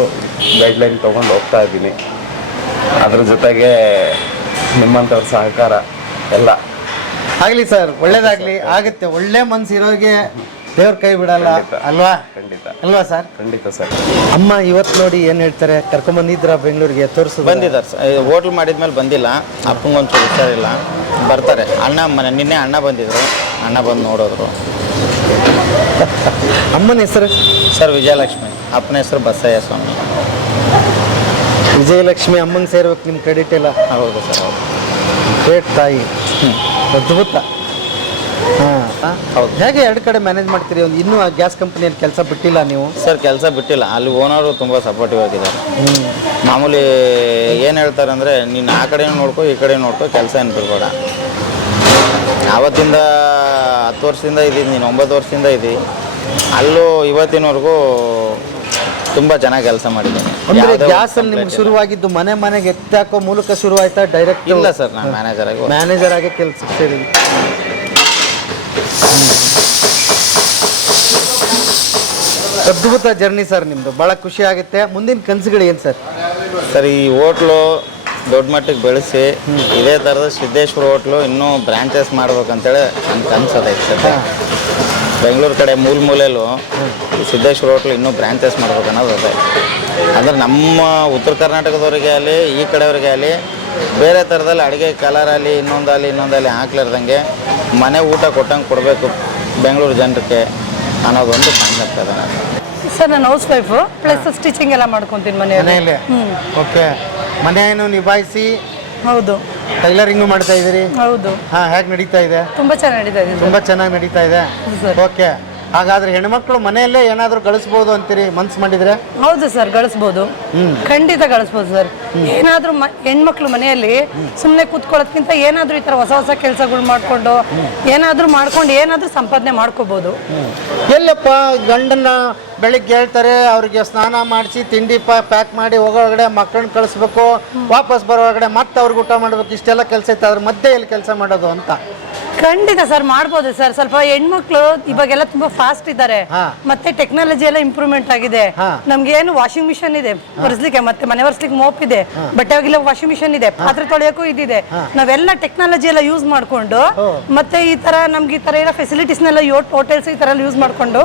ಗೈಡ್ಲೈನ್ ತೊಗೊಂಡು ಹೋಗ್ತಾ ಇದ್ದೀನಿ. ಅದ್ರ ಜೊತೆಗೆ ನಿಮ್ಮಂಥವ್ರ ಸಹಕಾರ ಎಲ್ಲ ಆಗಲಿ ಸರ್, ಒಳ್ಳೇದಾಗಲಿ. ಆಗುತ್ತೆ, ಒಳ್ಳೆ ಮನ್ಸು ಇರೋರಿಗೆ ದೇವ್ರ ಕೈ ಬಿಡಲ್ಲ ಅಲ್ವಾ? ಖಂಡಿತ ಅಲ್ವಾ ಸರ್? ಖಂಡಿತ ಸರ್. ಅಮ್ಮ ಇವತ್ತು ನೋಡಿ ಏನು ಹೇಳ್ತಾರೆ, ಕರ್ಕೊಂಬಂದಿದ್ರ ಬೆಂಗಳೂರಿಗೆ ತೋರಿಸೋದು? ಬಂದಿದ್ದಾರೆ ಸರ್. ಹೋಟ್ಲ್ ಮಾಡಿದ್ಮೇಲೆ ಬಂದಿಲ್ಲ, ಅಪ್ಪಂಗೊಂಚೂರು ಹುಷಾರಿಲ್ಲ, ಬರ್ತಾರೆ. ನಿನ್ನೆ ಅಣ್ಣ ಬಂದಿದ್ರು, ಅಣ್ಣ ಬಂದು ನೋಡೋದ್ರು. ಅಮ್ಮನ ಹೆಸರು ಸರ್ ವಿಜಯಲಕ್ಷ್ಮಿ, ಅಪ್ಪನ ಹೆಸರು ಬಸಯ್ಯ ಸ್ವಾಮಿ. ವಿಜಯಲಕ್ಷ್ಮಿ ಅಮ್ಮಂಗೆ ಸೇರ್ಬೇಕು ನಿಮ್ಮ ಕ್ರೆಡಿಟ್ ಎಲ್ಲ. ಹೌದು ಸರ್, ಹೌದು. ಗ್ರೇಟ್ ತಾಯಿ, ಅದ್ಭುತ. ಹಾಂ ಹೌದು. ಹೇಗೆ 2 ಕಡೆ ಮ್ಯಾನೇಜ್ ಮಾಡ್ತೀರಿ? ಒಂದು ಇನ್ನೂ ಆ ಗ್ಯಾಸ್ ಕಂಪ್ನಿಯಲ್ಲಿ ಕೆಲಸ ಬಿಟ್ಟಿಲ್ಲ ನೀವು? ಸರ್ ಕೆಲಸ ಬಿಟ್ಟಿಲ್ಲ, ಅಲ್ಲಿ ಓನರು ತುಂಬ ಸಪೋರ್ಟಿವ್ ಆಗಿದ್ದಾರೆ. ಮಾಮೂಲಿ ಏನು ಹೇಳ್ತಾರೆ ಅಂದರೆ, ನೀನು ಆ ಕಡೆ ನೋಡ್ಕೊ ಈ ಕಡೆ ನೋಡ್ಕೊ, ಕೆಲಸ ಏನು ಬಿಡ್ಬೇಡ. ಆವತ್ತಿಂದ 10 ವರ್ಷದಿಂದ ಇದ್ದೀನಿ, ನೀನು 9 ವರ್ಷದಿಂದ ಇದ್ದಿ. ಅಲ್ಲೂ ಇವತ್ತಿನವರೆಗೂ ತುಂಬ ಚೆನ್ನಾಗಿ ಕೆಲಸ ಮಾಡಿದ್ದೀನಿ. ಅಂದರೆ ಗ್ಯಾಸಲ್ಲಿ ನಿಮ್ಗೆ ಶುರುವಾಗಿದ್ದು ಮನೆಗೆ ಎತ್ತಾಕೋ ಮೂಲಕ ಶುರುವಾಯ್ತಾ ಡೈರೆಕ್ಟ್? ಇಲ್ಲ ಸರ್, ನಾನು ಮ್ಯಾನೇಜರ್ ಆಗಿ ಕೆಲಸ ಸೇರಿ. ಅದ್ಭುತ ಜರ್ನಿ ಸರ್ ನಿಮ್ಮದು, ಭಾಳ ಖುಷಿ ಆಗುತ್ತೆ. ಮುಂದಿನ ಕನಸುಗಳು ಏನು ಸರ್? ಸರ್ ಈ ಹೋಟ್ಲು ದೊಡ್ಡ ಮಟ್ಟಿಗೆ ಬೆಳೆಸಿ ಇದೇ ಥರದ ಸಿದ್ದೇಶ್ವರ ಹೋಟ್ಲು ಇನ್ನೂ ಬ್ರ್ಯಾಂಚಸ್ ಮಾಡ್ಬೇಕಂತೇಳಿ ನನ್ನ ಕನಸದೈತೆ ಸರ್. ಬೆಂಗಳೂರು ಕಡೆ ಮೂಲೆಯಲ್ಲೂ ಸಿದ್ದೇಶ್ವರ ಹೋಟ್ಲು ಇನ್ನೂ ಬ್ರ್ಯಾಂಚಸ್ ಮಾಡ್ಬೇಕು ಅನ್ನೋದು ಅದೇ. ಅಂದರೆ ನಮ್ಮ ಉತ್ತರ ಕರ್ನಾಟಕದವ್ರಿಗೆ ಆಗಲಿ ಈ ಕಡೆಯವ್ರಿಗೆ ಆಗಲಿ ಬೇರೆ ಥರದಲ್ಲಿ ಅಡುಗೆ ಕಲರಲ್ಲಿ ಇನ್ನೊಂದಲ್ಲಿ ಹಾಕ್ಲಾರ್ದಂಗೆ ಮನೆ ಊಟ ಕೊಟ್ಟಂಗೆ ಕೊಡಬೇಕು ಬೆಂಗಳೂರು ಜನರಿಗೆ ಅನ್ನೋದೊಂದು ಕಾನ್ಸೆಪ್ಟ್ ಅದ. ಸರ್ ನಾನು ಹೌಸ್ ವೈಫು ಪ್ಲಸ್ ಸ್ಟಿಚಿಂಗ್ ಎಲ್ಲ ಮಾಡ್ಕೊತೀನಿ ಮನೆಯಲ್ಲಿ. ಓಕೆ, ಮನೆಯನ್ನು ನಿಭಾಯಿಸಿ. ಹೌದು. ಟೈಲರಿಂಗು ಮಾಡ್ತಾ ಇದ್ದೀರಿ? ಹೌದು. ಹಾಂ, ಹೇಗೆ ನಡೀತಾ ಇದೆ? ತುಂಬ ಚೆನ್ನಾಗಿ ನಡೀತಾ ಇದೆ. ತುಂಬ ಚೆನ್ನಾಗಿ ನಡೀತಾ ಇದೆ. ಓಕೆ, ಹಾಗಾದ್ರೆ ಹೆಣ್ಮಕ್ಳು ಮನೆಯಲ್ಲೇ ಏನಾದರೂ ಗಳಿಸ್ಬೋದು ಅಂತೀರಿ ಮನ್ಸು ಮಾಡಿದ್ರೆ? ಹೌದು ಸರ್, ಗಳಿಸ್ಬೋದು, ಖಂಡಿತ ಗಳಿಸ್ಬೋದು ಸರ್. ಏನಾದರೂ ಹೆಣ್ಮಕ್ಳು ಮನೆಯಲ್ಲಿ ಸುಮ್ಮನೆ ಕೂತ್ಕೊಳ್ಳೋದ್ಕಿಂತ ಏನಾದರೂ ಈ ಥರ ಹೊಸ ಕೆಲಸಗಳು ಮಾಡಿಕೊಂಡು ಏನಾದರೂ ಸಂಪಾದನೆ ಮಾಡ್ಕೋಬೋದು. ಎಲ್ಲಪ್ಪ ಗಂಡನ್ನ ಬೆಳಿಗ್ಗೆ ಹೇಳ್ತಾರೆ, ಅವ್ರಿಗೆ ಸ್ನಾನ ಮಾಡಿಸಿ ತಿಂಡಿ ಪ್ಯಾಕ್ ಮಾಡಿ ಹೋಗೋಳಗಡೆ ಮಕ್ಕಳನ್ನ ಕಳಿಸ್ಬೇಕು, ವಾಪಸ್ ಬರೋಳಗಡೆ ಮತ್ತೆ ಅವ್ರಿಗೆ ಊಟ ಮಾಡ್ಬೇಕು, ಇಷ್ಟೆಲ್ಲ ಕೆಲಸ ಇತ್ತು. ಅದ್ರ ಮಧ್ಯೆ ಎಲ್ಲಿ ಕೆಲಸ ಮಾಡೋದು ಅಂತ? ಖಂಡಿತ ಸರ್, ಮಾಡ್ಬೋದು ಸರ್. ಸ್ವಲ್ಪ ಹೆಣ್ಮಕ್ಳು ಇವಾಗೆಲ್ಲ ತುಂಬಾ ಫಾಸ್ಟ್ ಇದ್ದಾರೆ, ಮತ್ತೆ ಟೆಕ್ನಾಲಜಿ ಎಲ್ಲ ಇಂಪ್ರೂವ್ಮೆಂಟ್ ಆಗಿದೆ. ನಮ್ಗೆ ಏನು ವಾಷಿಂಗ್ ಮಿಷನ್ ಇದೆ ಒರೆಸ್ಲಿಕ್ಕೆ, ಮತ್ತೆ ಮನೆ ಒರೆಸ್ಲಿಕ್ಕೆ ಮೋಪ್ ಇದೆ, ಬಟ್ಟೆ ಒಗಿಲಿಕ್ಕೆ ವಾಷಿಂಗ್ ಮಿಷನ್ ಇದೆ, ಪಾತ್ರೆ ತೊಳೆಯೋಕ್ಕೂ ಇದಿದೆ. ನಾವೆಲ್ಲ ಟೆಕ್ನಾಲಜಿ ಎಲ್ಲ ಯೂಸ್ ಮಾಡ್ಕೊಂಡು, ಮತ್ತೆ ಈ ತರ ನಮ್ಗೆ ಈ ತರ ಎಲ್ಲ ಫೆಸಿಲಿಟೀಸ್ನೆಲ್ಲ ಹೋಟೆಲ್ಸ್ ಈ ತರ ಎಲ್ಲ ಯೂಸ್ ಮಾಡ್ಕೊಂಡು